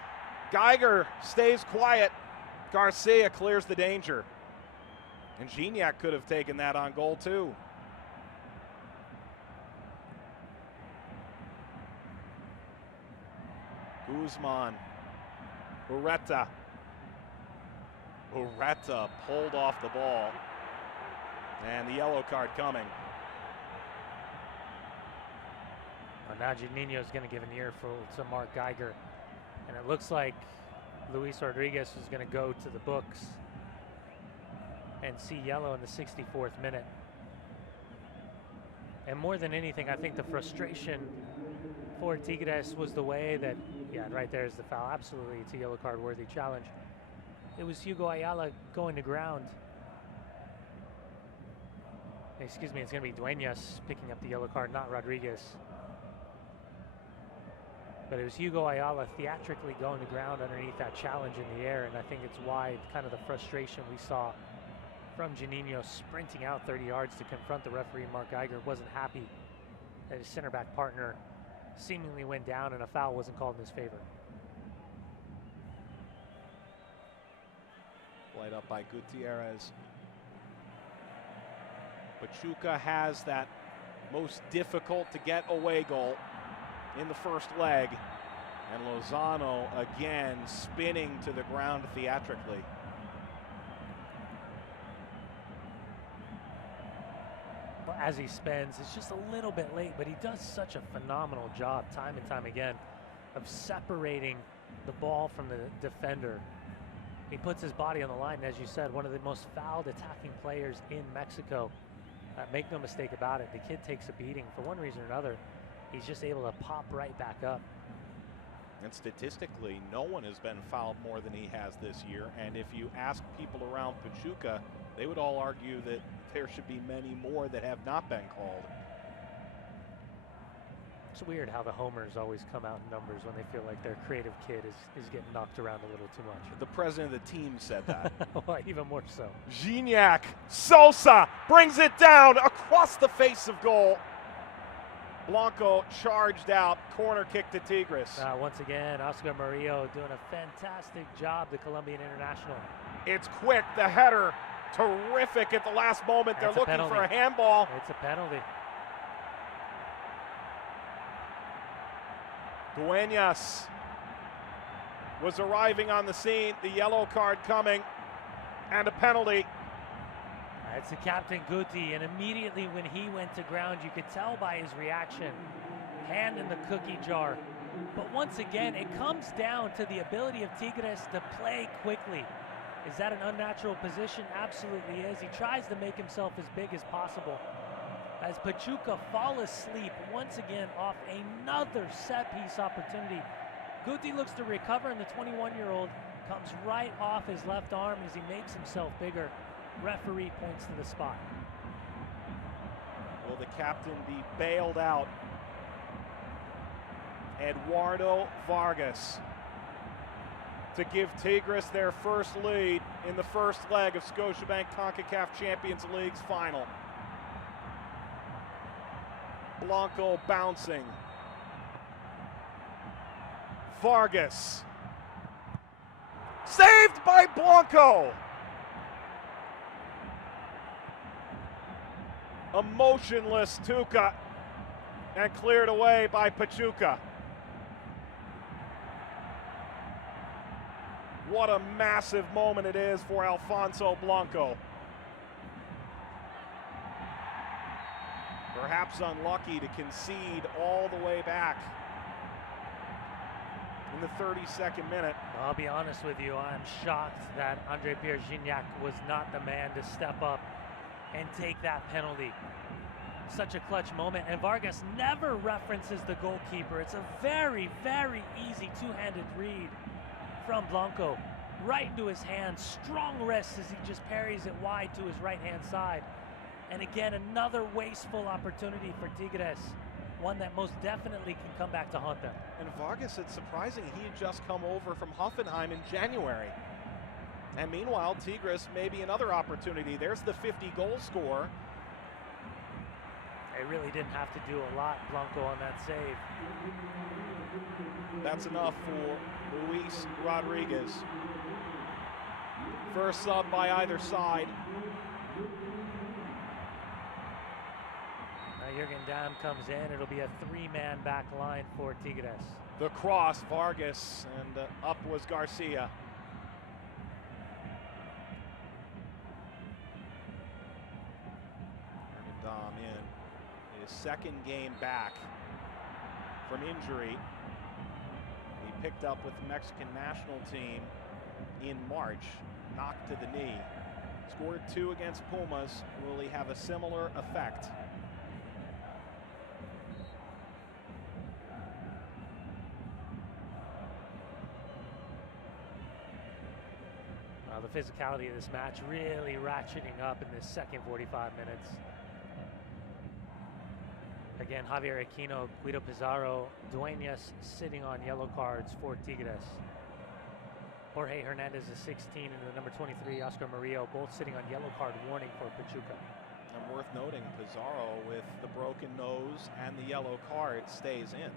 Geiger stays quiet. Garcia clears the danger. And Gignac could have taken that on goal too. Guzman. Ureta. Ureta pulled off the ball. And the yellow card coming. Well, now Juninho is going to give an earful to Mark Geiger. And it looks like Luis Rodriguez is going to go to the books and see yellow in the 64th minute. And more than anything, I think the frustration for Tigres was the way that, yeah, right there's the foul. Absolutely, it's a yellow card worthy challenge. It was Hugo Ayala going to ground. Excuse me, it's going to be Dueñas picking up the yellow card, not Rodriguez. But it was Hugo Ayala theatrically going to ground underneath that challenge in the air, and I think it's why kind of the frustration we saw from Juninho sprinting out 30 yards to confront the referee. Mark Geiger wasn't happy that his center back partner seemingly went down and a foul wasn't called in his favor. Played up by Gutierrez. Pachuca has that most difficult to get away goal in the first leg. And Lozano again spinning to the ground theatrically. Well, as he spins, it's just a little bit late, but he does such a phenomenal job time and time again of separating the ball from the defender. He puts his body on the line, and as you said, one of the most fouled attacking players in Mexico. Make no mistake about it, the kid takes a beating for one reason or another. He's just able to pop right back up. And statistically, no one has been fouled more than he has this year. And if you ask people around Pachuca, they would all argue that there should be many more that have not been called. It's weird how the homers always come out in numbers when they feel like their creative kid is getting knocked around a little too much. The president of the team said that. Well, even more so. Gignac, Sosa brings it down across the face of goal. Blanco charged out, corner kick to Tigres. Once again, Oscar Murillo doing a fantastic job, the Colombian international. It's quick, the header, terrific at the last moment. That's They're looking for a handball. It's a penalty. Dueñas was arriving on the scene, the yellow card coming, and a penalty. It's the captain Guti, and immediately when he went to ground, you could tell by his reaction, hand in the cookie jar. But once again, it comes down to the ability of Tigres to play quickly. Is that an unnatural position? Absolutely is. He tries to make himself as big as possible. As Pachuca fall asleep once again off another set-piece opportunity. Guti looks to recover, and the 21-year-old comes right off his left arm as he makes himself bigger. Referee points to the spot. Will the captain be bailed out? Eduardo Vargas to give Tigres their first lead in the first leg of Scotiabank CONCACAF Champions League's final. Blanco bouncing. Vargas. Saved by Blanco. A motionless Tuca and cleared away by Pachuca. What a massive moment it is for Alfonso Blanco. Perhaps unlucky to concede all the way back in the 32nd minute. I'll be honest with you, I'm shocked that Andre Pierre Gignac was not the man to step up and take that penalty. Such a clutch moment, and Vargas never references the goalkeeper. It's a very, very easy two-handed read from Blanco. Right into his hand, strong wrist as he just parries it wide to his right-hand side. And again, another wasteful opportunity for Tigres, one that most definitely can come back to haunt them. And Vargas, it's surprising, he had just come over from Hoffenheim in January. And meanwhile, Tigres maybe another opportunity. There's the 50-goal score. They really didn't have to do a lot, Blanco, on that save. That's enough for Luis Rodriguez. First sub by either side. Now Jurgen Damm comes in. It'll be a three-man back line for Tigres. The cross, Vargas, and up was Garcia. Damm in his second game back from injury. He picked up with the Mexican national team in March, knocked to the knee. Scored 2 against Pumas. Will he have a similar effect? The physicality of this match really ratcheting up in this second 45 minutes. Again, Javier Aquino, Guido Pizarro, Dueñas sitting on yellow cards for Tigres. Jorge Hernandez is 16 and the number 23, Oscar Murillo, both sitting on yellow card warning for Pachuca. And worth noting, Pizarro with the broken nose and the yellow card stays in.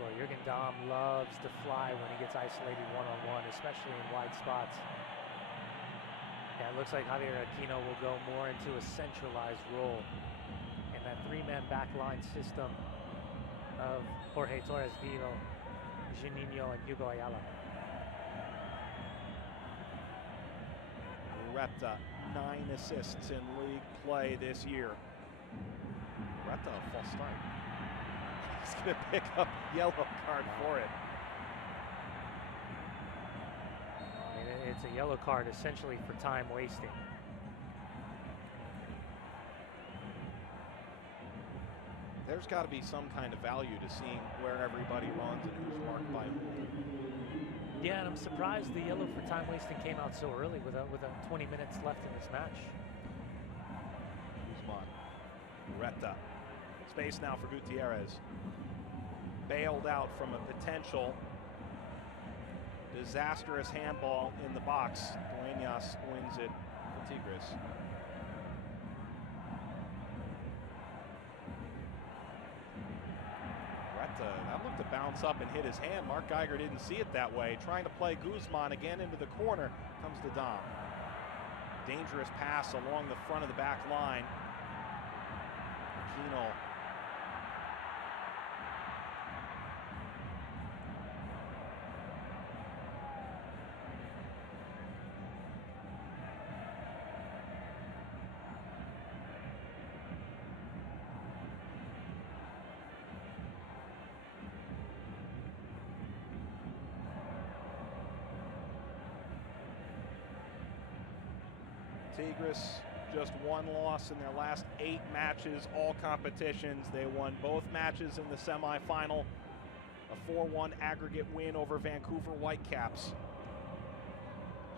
Well, Jurgen Damm loves to fly when he gets isolated one-on-one, especially in wide spots. Yeah, it looks like Javier Aquino will go more into a centralized role in that three-man back line system of Jorge Torres Vivo, Juninho, and Hugo Ayala. Ureta, 9 assists in league play this year. Ureta, a false start. He's going to pick up yellow card for it. I mean, it's a yellow card essentially for time wasting. There's got to be some kind of value to seeing where everybody runs and who's marked by whom. Yeah, and I'm surprised the yellow for time wasting came out so early with 20 minutes left in this match. Guzman, Ureta, space now for Gutierrez. Bailed out from a potential disastrous handball in the box. Dueñas wins it for Tigres. Ureta, that looked to bounce up and hit his hand. Mark Geiger didn't see it that way. Trying to play Guzman again into the corner. Comes to Dom. Dangerous pass along the front of the back line. Aquino. Tigres just one loss in their last 8 matches, all competitions. They won both matches in the semifinal. A 4-1 aggregate win over Vancouver Whitecaps.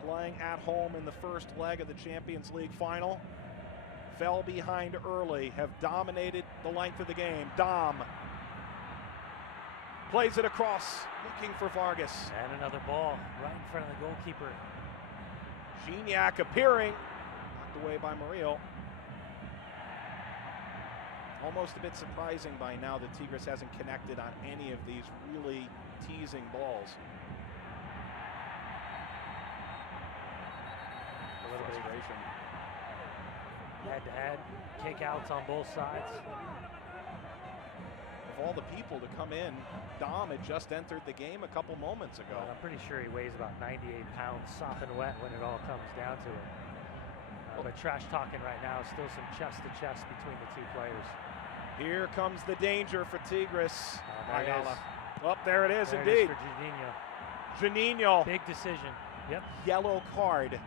Playing at home in the first leg of the Champions League final. Fell behind early, have dominated the length of the game. Dom plays it across, looking for Vargas. And another ball right in front of the goalkeeper. Gignac appearing. Away by Murillo. Almost a bit surprising by now that Tigres hasn't connected on any of these really teasing balls. A little bit Frustration. head-to-head, kick-outs on both sides. Of all the people to come in, Dom had just entered the game a couple moments ago. Well, I'm pretty sure he weighs about 98 pounds, sopping wet when it all comes down to it. But trash talking right now, still some chest to chest between the two players. Here comes the danger for Tigres. There it is. Oh, there it is There indeed. it is for Juninho. Juninho. Big decision. Yep. Yellow card.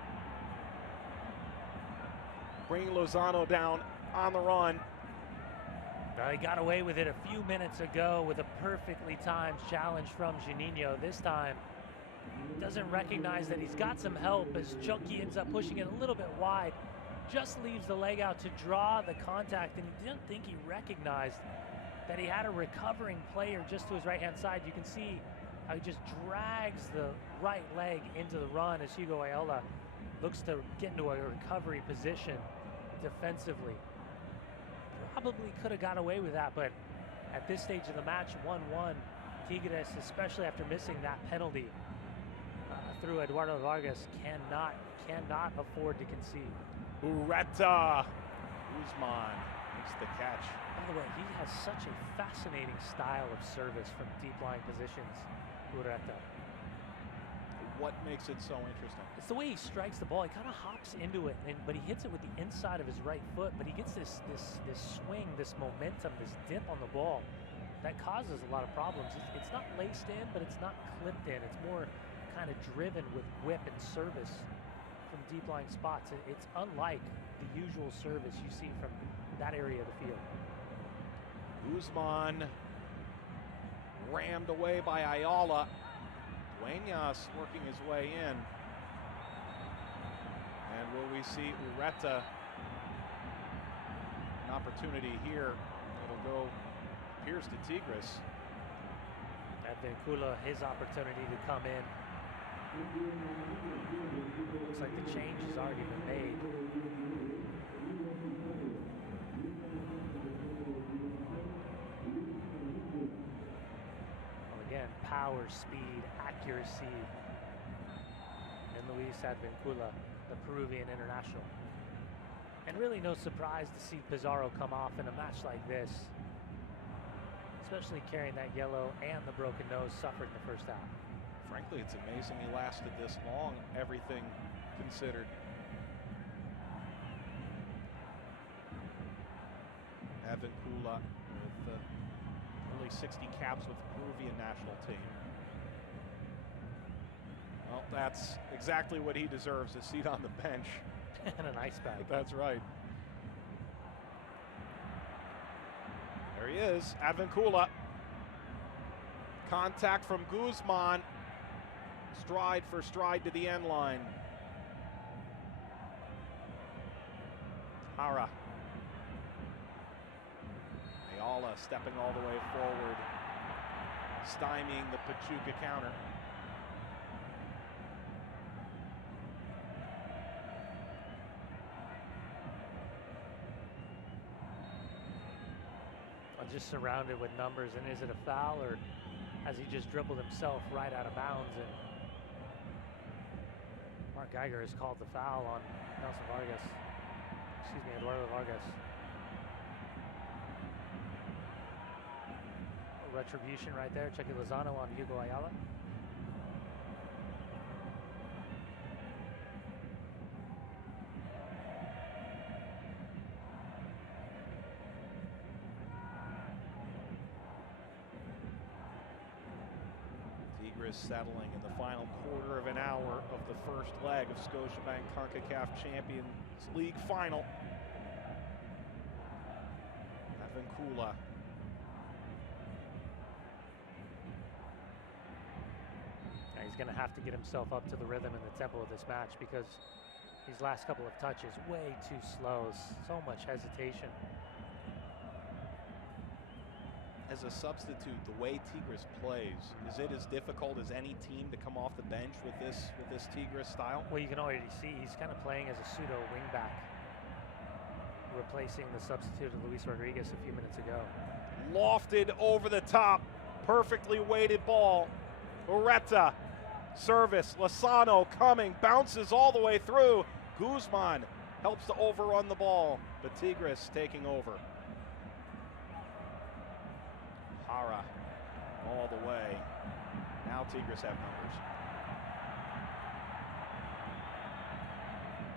Bringing Lozano down on the run. He got away with it a few minutes ago with a perfectly timed challenge from Juninho. This time, doesn't recognize that he's got some help as Chucky ends up pushing it a little bit wide. Just leaves the leg out to draw the contact, and he didn't think he recognized that he had a recovering player just to his right-hand side. You can see how he just drags the right leg into the run as Hugo Ayala looks to get into a recovery position defensively. Probably could have got away with that, but at this stage of the match, 1-1, Tigres, especially after missing that penalty through Eduardo Vargas, cannot afford to concede. Ureta. Guzman makes the catch. By the way, he has such a fascinating style of service from deep line positions, Ureta. What makes it so interesting? It's the way he strikes the ball. He kind of hops into it, but he hits it with the inside of his right foot. But he gets this swing, this momentum, this dip on the ball that causes a lot of problems. It's not laced in, but it's not clipped in. It's more kind of driven with whip and service from deep line spots. It's unlike the usual service you see from that area of the field. Guzman rammed away by Ayala. Dueñas working his way in. And will we see Ureta an opportunity here? It'll go, appears to Tigres. Advíncula, his opportunity to come in. Looks like the change has already been made. Well, again, power, speed, accuracy. And Luis Advíncula the Peruvian international. And really no surprise to see Pizarro come off in a match like this, especially carrying that yellow and the broken nose suffered in the first half. Frankly, it's amazing he lasted this long, everything considered. Advíncula with nearly 60 caps with the Peruvian national team. Well, that's exactly what he deserves, a seat on the bench. And an ice bag. That's right. There he is, Advíncula. Contact from Guzman. Stride for stride to the end line. Jara. Ayala stepping all the way forward, stymieing the Pachuca counter. Just surrounded with numbers, and is it a foul, or has he just dribbled himself right out of bounds? And Mark Geiger has called the foul on Nelson Vargas. Excuse me, Eduardo Vargas. A retribution right there. Chucky Lozano on Hugo Ayala. Tigres settling in the final quarter of an hour of the first leg of Scotiabank CONCACAF Champions League final. Advíncula. He's going to have to get himself up to the rhythm and the tempo of this match, because these last couple of touches way too slow. So much hesitation. As a substitute, the way Tigres plays, is it as difficult as any team to come off the bench with this Tigres style? Well, you can already see he's kind of playing as a pseudo wingback, replacing the substitute of Luis Rodriguez a few minutes ago. Lofted over the top, perfectly weighted ball. Ureta, service, Lozano coming, bounces all the way through. Guzman helps to overrun the ball, but Tigres taking over. Jara all the way. Now Tigres have numbers.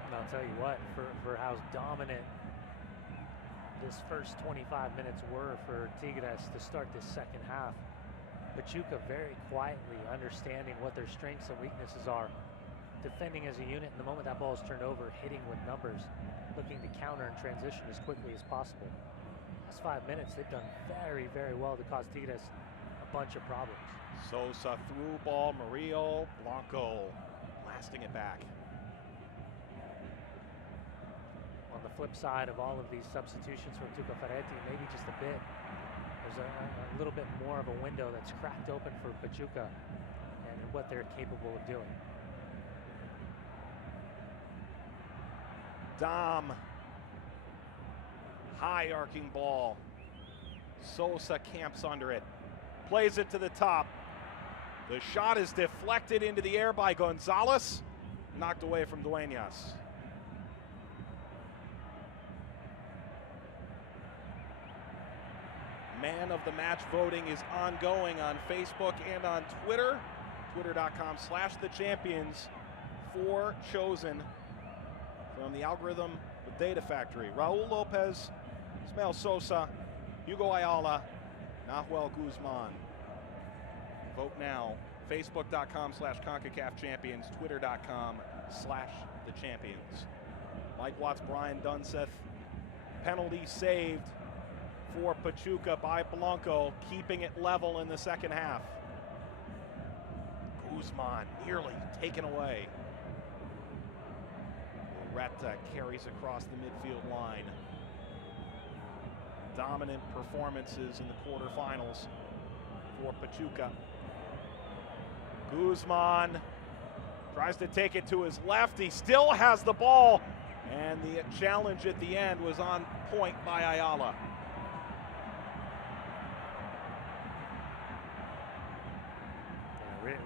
And I'll tell you what, for how dominant this first 25 minutes were for Tigres to start this second half, Pachuca very quietly understanding what their strengths and weaknesses are, defending as a unit, and the moment that ball is turned over, hitting with numbers, looking to counter and transition as quickly as possible. Last 5 minutes, they've done very, very well to cause Tigres a bunch of problems. Sosa through ball, Murillo, Blanco blasting it back. On the flip side of all of these substitutions from Tuca Ferretti, maybe just a bit, there's a little bit more of a window that's cracked open for Pachuca and what they're capable of doing. Dom. High arcing ball. Sosa camps under it. Plays it to the top. The shot is deflected into the air by Gonzalez. Knocked away from Dueñas. Man of the match voting is ongoing on Facebook and on Twitter. Twitter.com/thechampions. 4 chosen from the algorithm with Data Factory. Raul Lopez, Ismael Sosa, Hugo Ayala, Nahuel Guzman. Vote now. Facebook.com/CONCACAF Champions. Twitter.com/thechampions. Mike Watts, Brian Dunseth. Penalty saved for Pachuca by Blanco, keeping it level in the second half. Guzman nearly taken away. Ureta carries across the midfield line. Dominant performances in the quarterfinals for Pachuca. Guzman tries to take it to his left. He still has the ball, and the challenge at the end was on point by Ayala.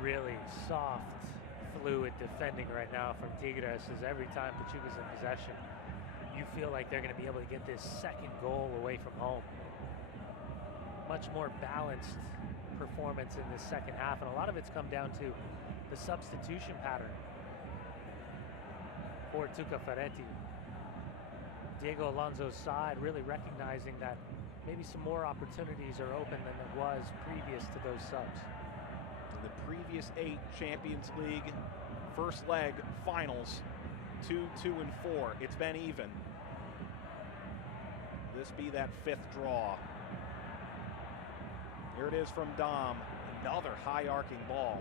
Really soft fluid defending right now from Tigres, as every time Pachuca's in possession, you feel like they're going to be able to get this second goal away from home. Much more balanced performance in this second half, and a lot of it's come down to the substitution pattern for Tuca Ferretti. Diego Alonso's side really recognizing that maybe some more opportunities are open than it was previous to those subs. In the previous 8 Champions League first leg finals, 2, 2, and 4, it's been even. This be that 5th draw. Here it is from Dom, another high arcing ball.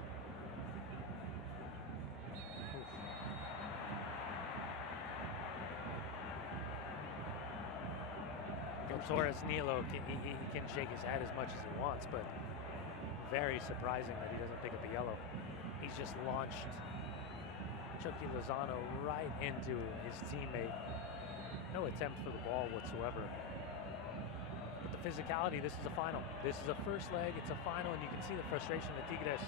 Torres Nilo, he can shake his head as much as he wants, but very surprising that he doesn't pick up a yellow. He's just launched Chucky Lozano right into his teammate. No attempt for the ball whatsoever. But the physicality, this is a final. This is a first leg, it's a final, and you can see the frustration that Tigres.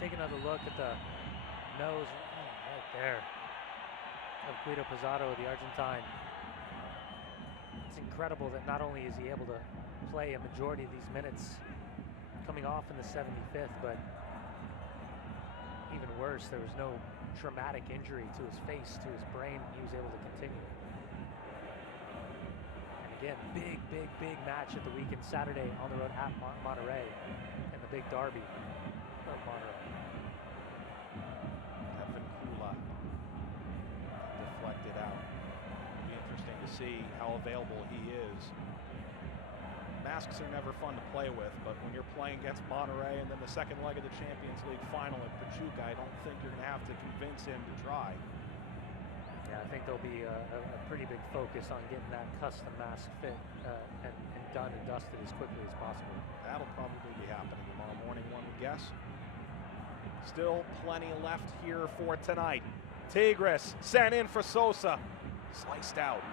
Take another look at the nose right there of Guido Pizarro, the Argentine. It's incredible that not only is he able to play a majority of these minutes coming off in the 75th, but even worse, there was no traumatic injury to his face, to his brain. He was able to continue. And again, big match at the weekend, Saturday on the road at Monterrey, and the big derby of Monterrey. Kevin Kula deflected out. It'll be interesting to see how available he is. Masks are never fun to play with, but when you're playing against Monterrey and then the second leg of the Champions League final at Pachuca, I don't think you're going to have to convince him to try. Yeah, I think there'll be a pretty big focus on getting that custom mask fit and done and dusted as quickly as possible. That'll probably be happening tomorrow morning, one would guess. Still plenty left here for tonight. Tigres sent in for Sosa. Sliced out.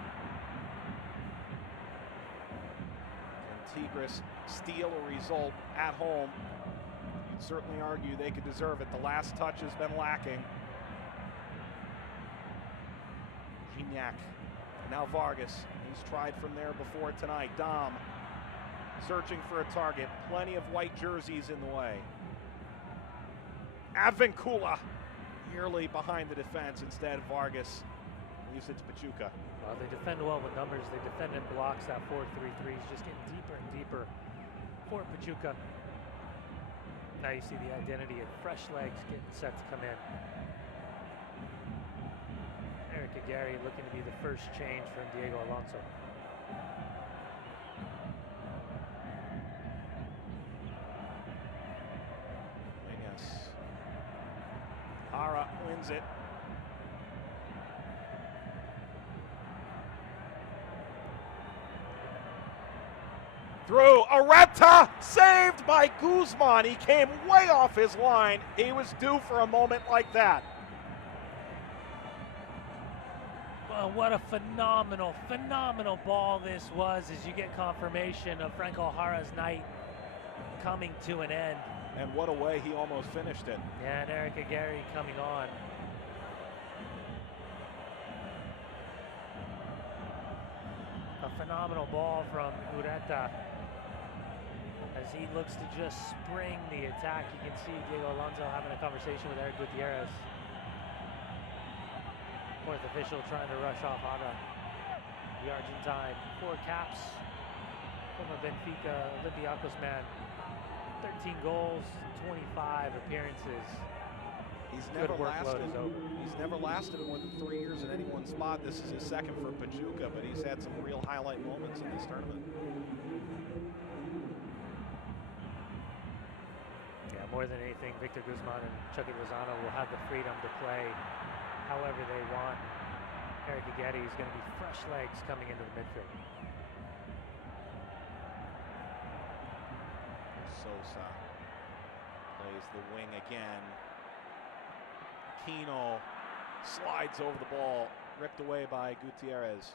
Tigres steal a result at home. You'd certainly argue they could deserve it. The last touch has been lacking. Gignac, now Vargas. He's tried from there before tonight. Dom searching for a target. Plenty of white jerseys in the way. Advincula nearly behind the defense. Instead, Vargas leaves it to Pachuca. Well, they defend well with numbers. They defend in blocks. That 4-3-3 is just getting deeper and deeper for Pachuca. Now you see the identity of fresh legs getting set to come in. Eric Aguirre looking to be the first change from Diego Alonso. Yes. Hara wins it. Through Areta, saved by Guzman. He came way off his line. He was due for a moment like that. Well, what a phenomenal ball this was, as you get confirmation of Franco Jara's night coming to an end. And what a way he almost finished it. Yeah, and Eric Aguirre coming on. A phenomenal ball from Ureta as he looks to just spring the attack. You can see Diego Alonso having a conversation with Eric Gutierrez. Fourth official trying to rush off Jara, the Argentine. 4 caps, former Benfica Olympiacos man. 13 goals, 25 appearances. He's Good never workload is over. He's never lasted more than 3 years in any one spot. This is his second for Pachuca, but he's had some real highlight moments in this tournament. Yeah, more than anything, Victor Guzman and Chucky Lozano will have the freedom to play however they want. Eric Aguirre is going to be fresh legs coming into the midfield. Sosa plays the wing again. Aquino slides over the ball, ripped away by Gutierrez.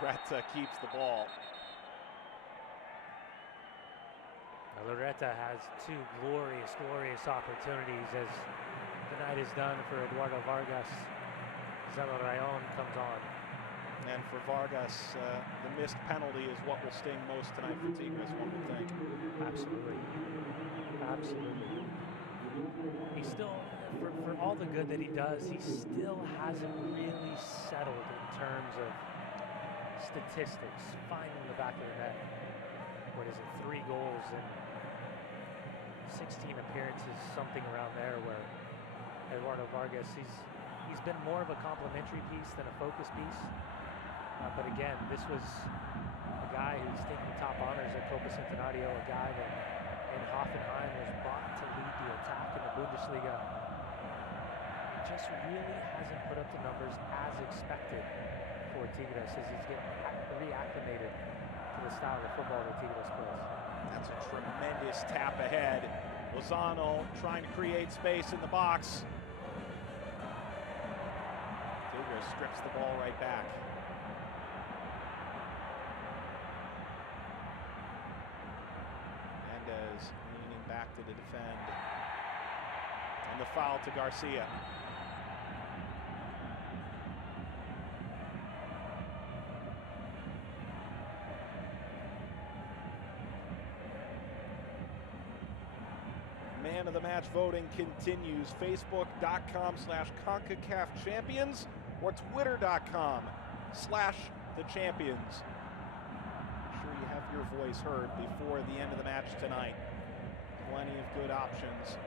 Ureta keeps the ball. Loretta has two glorious, glorious opportunities as the night is done for Eduardo Vargas. Zelo Rayon comes on. And for Vargas, the missed penalty is what will sting most tonight for Tigres, one would think. Absolutely. Absolutely. He still, for all the good that he does, he still hasn't really settled in terms of statistics, finding the back of the net. What is it, 3 goals in 16 appearances, something around there, where Eduardo Vargas, he's been more of a complementary piece than a focus piece. But again, this was a guy who's taking top honors at Copa Centenario, a guy that in Hoffenheim was bought to lead the attack in the Bundesliga. Just really hasn't put up the numbers as expected for Tigres as he's getting reacclimated to the style of football that Tigres plays. That's a tremendous tap ahead. Lozano trying to create space in the box. Tigres strips the ball right back. Mendez leaning back to defend. And the foul to Garcia. Man of the match voting continues. Facebook.com/CONCACAF champions or Twitter.com/thechampions. Make sure you have your voice heard before the end of the match tonight. Plenty of good options.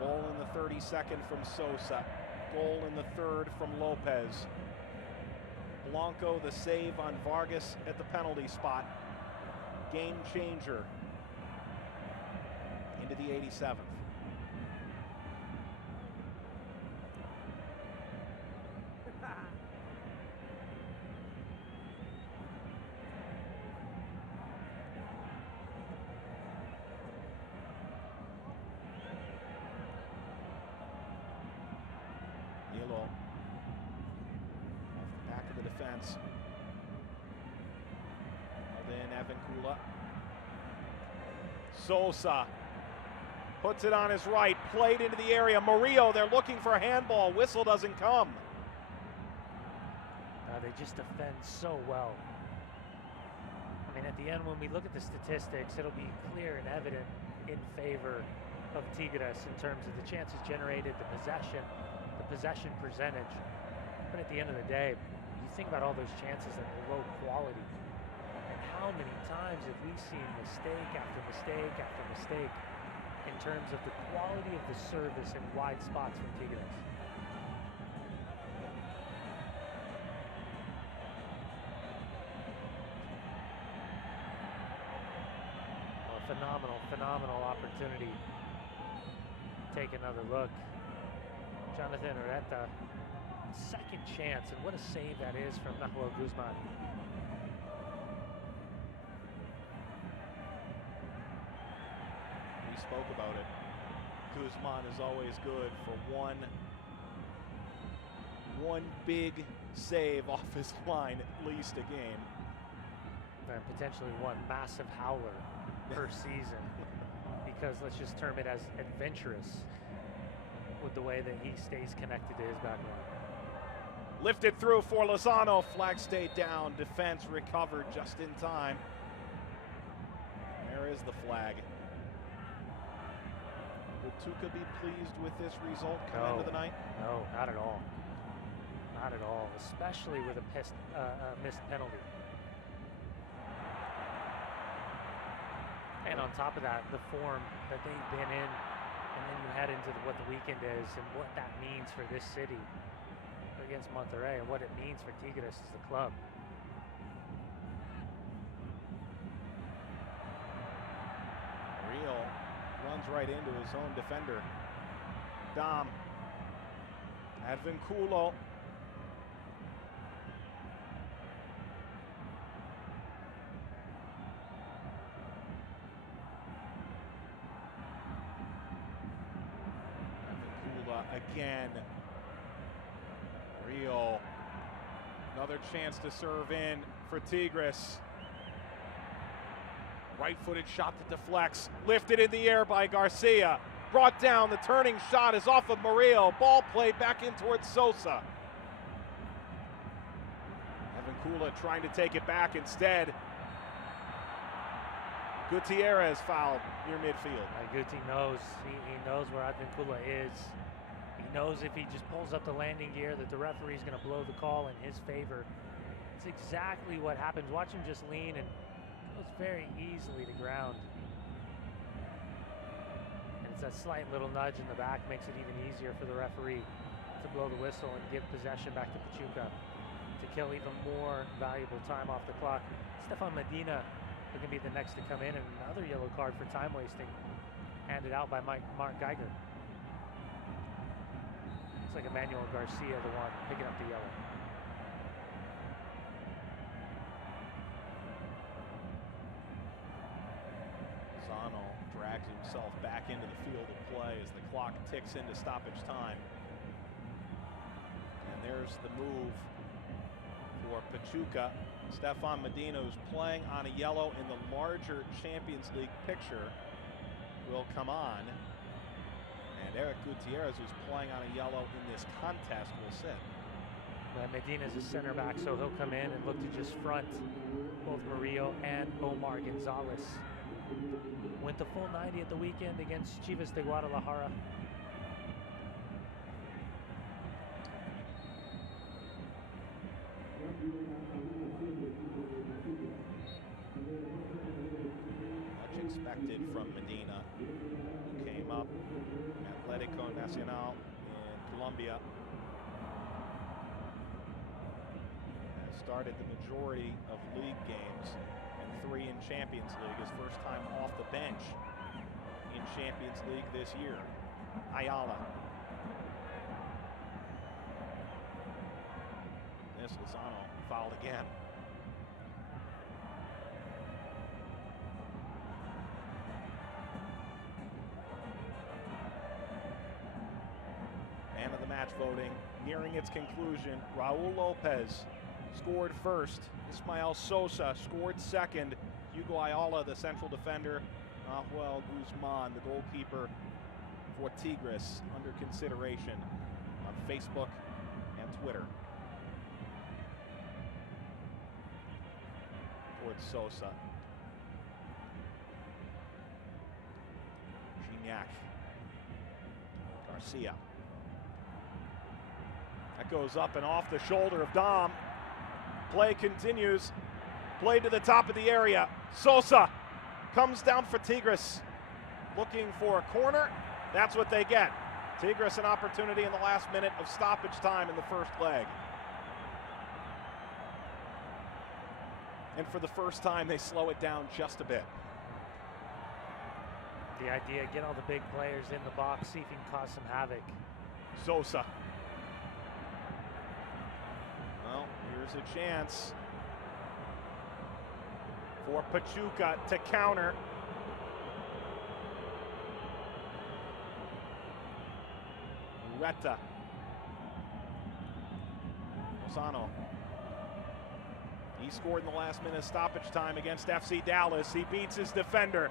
Goal in the 32nd from Sosa. Goal in the 3rd from Lopez. Blanco the save on Vargas at the penalty spot. Game changer. Into the 87th. Yellow off the back of the defense. Then Evan Kula. Sosa puts it on his right, played into the area. Murillo, they're looking for a handball. Whistle doesn't come. They just defend so well. I mean, at the end, when we look at the statistics, it'll be clear and evident in favor of Tigres in terms of the chances generated, the possession percentage. But at the end of the day, you think about all those chances and the low quality. And how many times have we seen mistake after mistake after mistake in terms of the quality of the service in wide spots from Tigres? Oh, phenomenal opportunity. Take another look. Jonathan Ureta, second chance, and what a save that is from Nahuel Guzman. We spoke about it. Guzman is always good for one big save off his line, at least a game. And potentially one massive howler per season, because let's just term it as adventurous with the way that he stays connected to his back line. Lifted through for Lozano. Flag stayed down. Defense recovered just in time. There is the flag. Would Tuca be pleased with this result coming into the night? No, not at all. Not at all, especially with a missed penalty. And on top of that, the form that they've been in, and then you head into what the weekend is and what that means for this city against Monterrey and what it means for Tigres as the club. Real runs right into his own defender. Dom. Advinculo. Again. Real. Another chance to serve in for Tigres. Right-footed shot that deflects. Lifted in the air by Garcia. Brought down. The turning shot is off of Murillo. Ball played back in towards Sosa. Evan Kula trying to take it back instead. Gutierrez fouled near midfield. Guti knows. He knows where Advincula is. He knows if he just pulls up the landing gear that the referee's going to blow the call in his favor. It's exactly what happens. Watch him just lean and goes very easily to ground. And it's a slight little nudge in the back makes it even easier for the referee to blow the whistle and give possession back to Pachuca to kill even more valuable time off the clock. Stefan Medina going to be the next to come in, and another yellow card for time wasting handed out by Mark Geiger. Looks like Emmanuel Garcia, the one picking up the yellow. Zano drags himself back into the field of play as the clock ticks into stoppage time. And there's the move for Pachuca. Stefan Medina, who's playing on a yellow in the larger Champions League picture, will come on. And Eric Gutierrez, who's playing on a yellow in this contest, will sit. Medina's a center back, so he'll come in and look to just front both Murillo and Omar Gonzalez. Went the full 90 at the weekend against Chivas de Guadalajara. Much expected from Medina, who came up Atlético Nacional in Colombia. Has started the majority of league games and 3 in Champions League. His first time off the bench in Champions League this year. Ayala. This Lozano fouled again. Man of the match voting nearing its conclusion. Raul Lopez scored first. Ismael Sosa scored second. Hugo Ayala, the central defender. Nahuel Guzman, the goalkeeper for Tigres, under consideration on Facebook and Twitter. Towards Sosa. Gignac. Garcia. That goes up and off the shoulder of Dom. Play continues. Play to the top of the area. Sosa comes down for Tigres. Looking for a corner. That's what they get. Tigres an opportunity in the last minute of stoppage time in the first leg. And for the first time, they slow it down just a bit. The idea, get all the big players in the box, see if you can cause some havoc. Sosa. Well, here's a chance for Pachuca to counter. Ureta. Lozano. He scored in the last minute of stoppage time against FC Dallas. He beats his defender.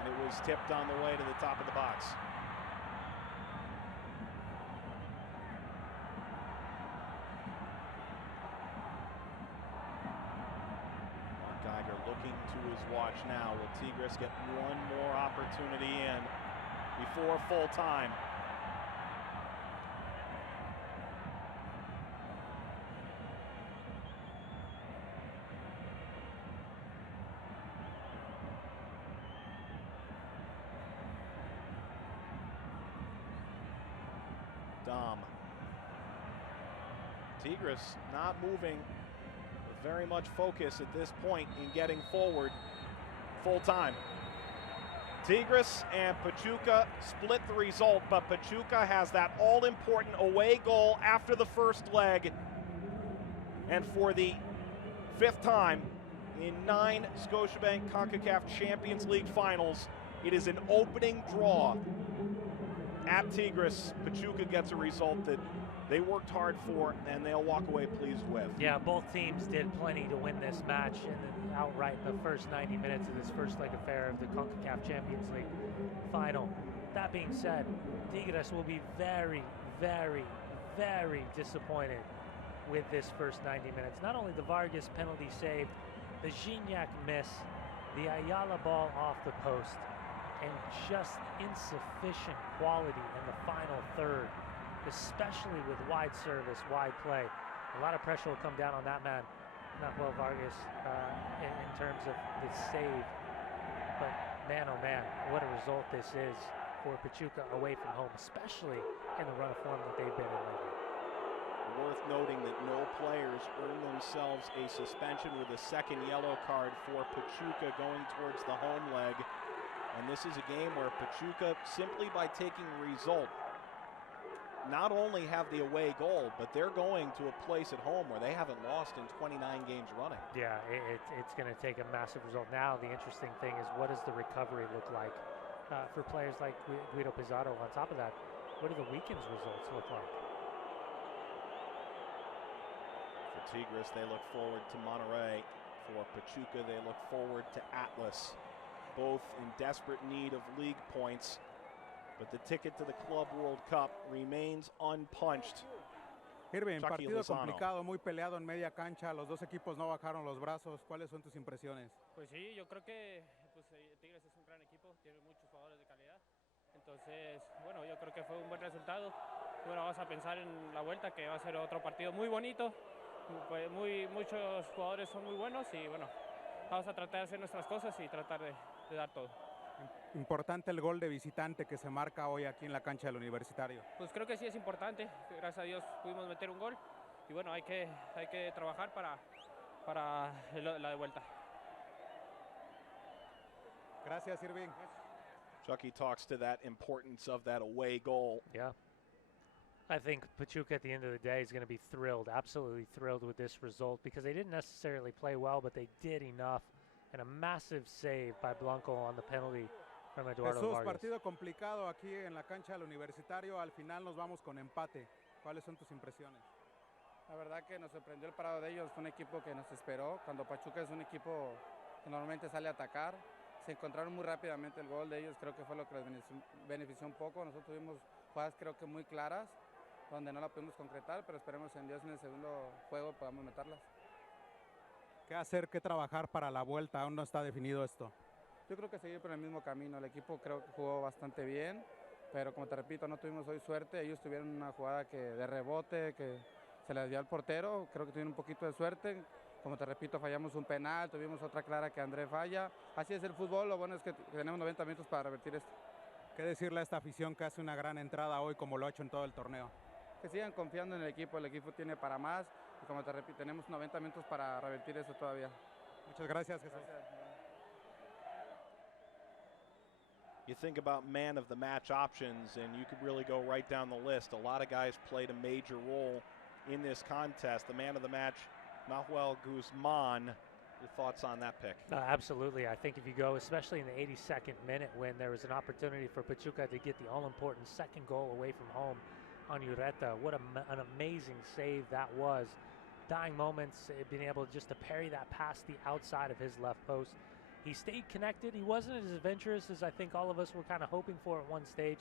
And it was tipped on the way to the top of the box. Mark Geiger looking to his watch now. Will Tigres get one more opportunity in before full time? Dom. Tigres not moving, with very much focus at this point in getting forward full time. Tigres and Pachuca split the result, but Pachuca has that all-important away goal after the first leg. And for the 5th time in 9 Scotiabank CONCACAF Champions League finals, it is an opening draw at Tigres. Pachuca gets a result that they worked hard for and they'll walk away pleased with. Yeah, both teams did plenty to win this match and outright in the first 90 minutes of this first leg affair of the CONCACAF Champions League final. That being said, Tigres will be very, very, very disappointed with this first 90 minutes. Not only the Vargas penalty save, the Gignac miss, the Ayala ball off the post, and just insufficient quality in the final third, especially with wide service, wide play. A lot of pressure will come down on that man, Nahuel Vargas, in terms of the save. But man, oh man, what a result this is for Pachuca away from home, especially in the run of form that they've been in lately. Worth noting that no players earned themselves a suspension with a second yellow card for Pachuca going towards the home leg. And this is a game where Pachuca, simply by taking result, not only have the away goal, but they're going to a place at home where they haven't lost in 29 games running. Yeah, it's going to take a massive result. Now, the interesting thing is, what does the recovery look like for players like Guido Pizarro? On top of that, what do the weekend's results look like? For Tigres, they look forward to Monterrey. For Pachuca, they look forward to Atlas. Both in desperate need of league points, but the ticket to the Club World Cup remains unpunched. Irving, Chucky partido Lozano. complicado, muy peleado en media cancha. Los dos equipos no bajaron los brazos. ¿Cuáles son tus impresiones? Pues sí, yo creo que pues, Tigres es un gran equipo, tiene muchos jugadores de calidad. Entonces, bueno, yo creo que fue un buen resultado. Bueno, vamos a pensar en la vuelta, que va a ser otro partido muy bonito. Pues muchos jugadores son muy buenos y bueno, vamos a tratar de hacer nuestras cosas y tratar de dar todo. Importante el gol de visitante que se marca hoy aquí en la cancha del Universitario. Pues creo que sí es importante. Gracias a Dios pudimos meter un gol y bueno, hay que trabajar para la de vuelta. Gracias, Irving. Chucky talks to that importance of that away goal. Yeah. I think Pachuca at the end of the day is going to be thrilled, absolutely thrilled with this result, because they didn't necessarily play well, but they did enough. And a massive save by Blanco on the penalty from Eduardo Jesús, Vargas. partido complicado aquí en la cancha del Universitario. Al final nos vamos con empate. ¿Cuáles son tus impresiones? La verdad que nos sorprendió el parado de ellos. Fue un equipo que nos esperó. Cuando Pachuca es un equipo que normalmente sale a atacar, se encontraron muy rápidamente el gol de ellos. Creo que fue lo que les benefició un poco. Nosotros tuvimos jugadas creo que muy claras, donde no la pudimos concretar, pero esperemos en Dios en el segundo juego podamos meterlas. ¿Qué hacer, qué trabajar para la vuelta? Aún no está definido esto. Yo creo que seguir por el mismo camino. El equipo creo que jugó bastante bien, pero como te repito, no tuvimos hoy suerte. Ellos tuvieron una jugada de rebote que se les dio al portero. Creo que tuvieron un poquito de suerte. Como te repito, fallamos un penal, tuvimos otra clara que André falla. Así es el fútbol, lo bueno es que tenemos 90 minutos para revertir esto. ¿Qué decirle a esta afición que hace una gran entrada hoy como lo ha hecho en todo el torneo? Que sigan confiando en el equipo tiene para más. Y como te repito, tenemos 90 minutos para revertir eso todavía. Muchas gracias, Jesús. You think about man of the match options, and you could really go right down the list. A lot of guys played a major role in this contest. The man of the match, Nahuel Guzman. Your thoughts on that pick? Absolutely. I think if you go, especially in the 82nd minute, when there was an opportunity for Pachuca to get the all-important second goal away from home on Ureta, what an amazing save that was. Dying moments, being able just to parry that past the outside of his left post. He stayed connected. He wasn't as adventurous as I think all of us were kind of hoping for at one stage,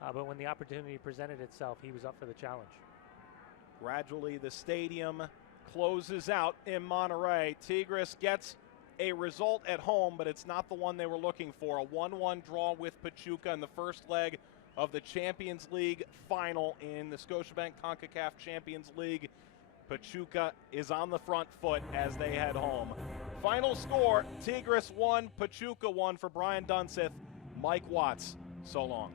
but when the opportunity presented itself, he was up for the challenge. Gradually, the stadium closes out in Monterrey. Tigres gets a result at home, but it's not the one they were looking for. A 1-1 draw with Pachuca in the first leg of the Champions League final in the Scotiabank CONCACAF Champions League. Pachuca is on the front foot as they head home. Final score, Tigres 1, Pachuca 1 for Brian Dunseth. Mike Watts, so long.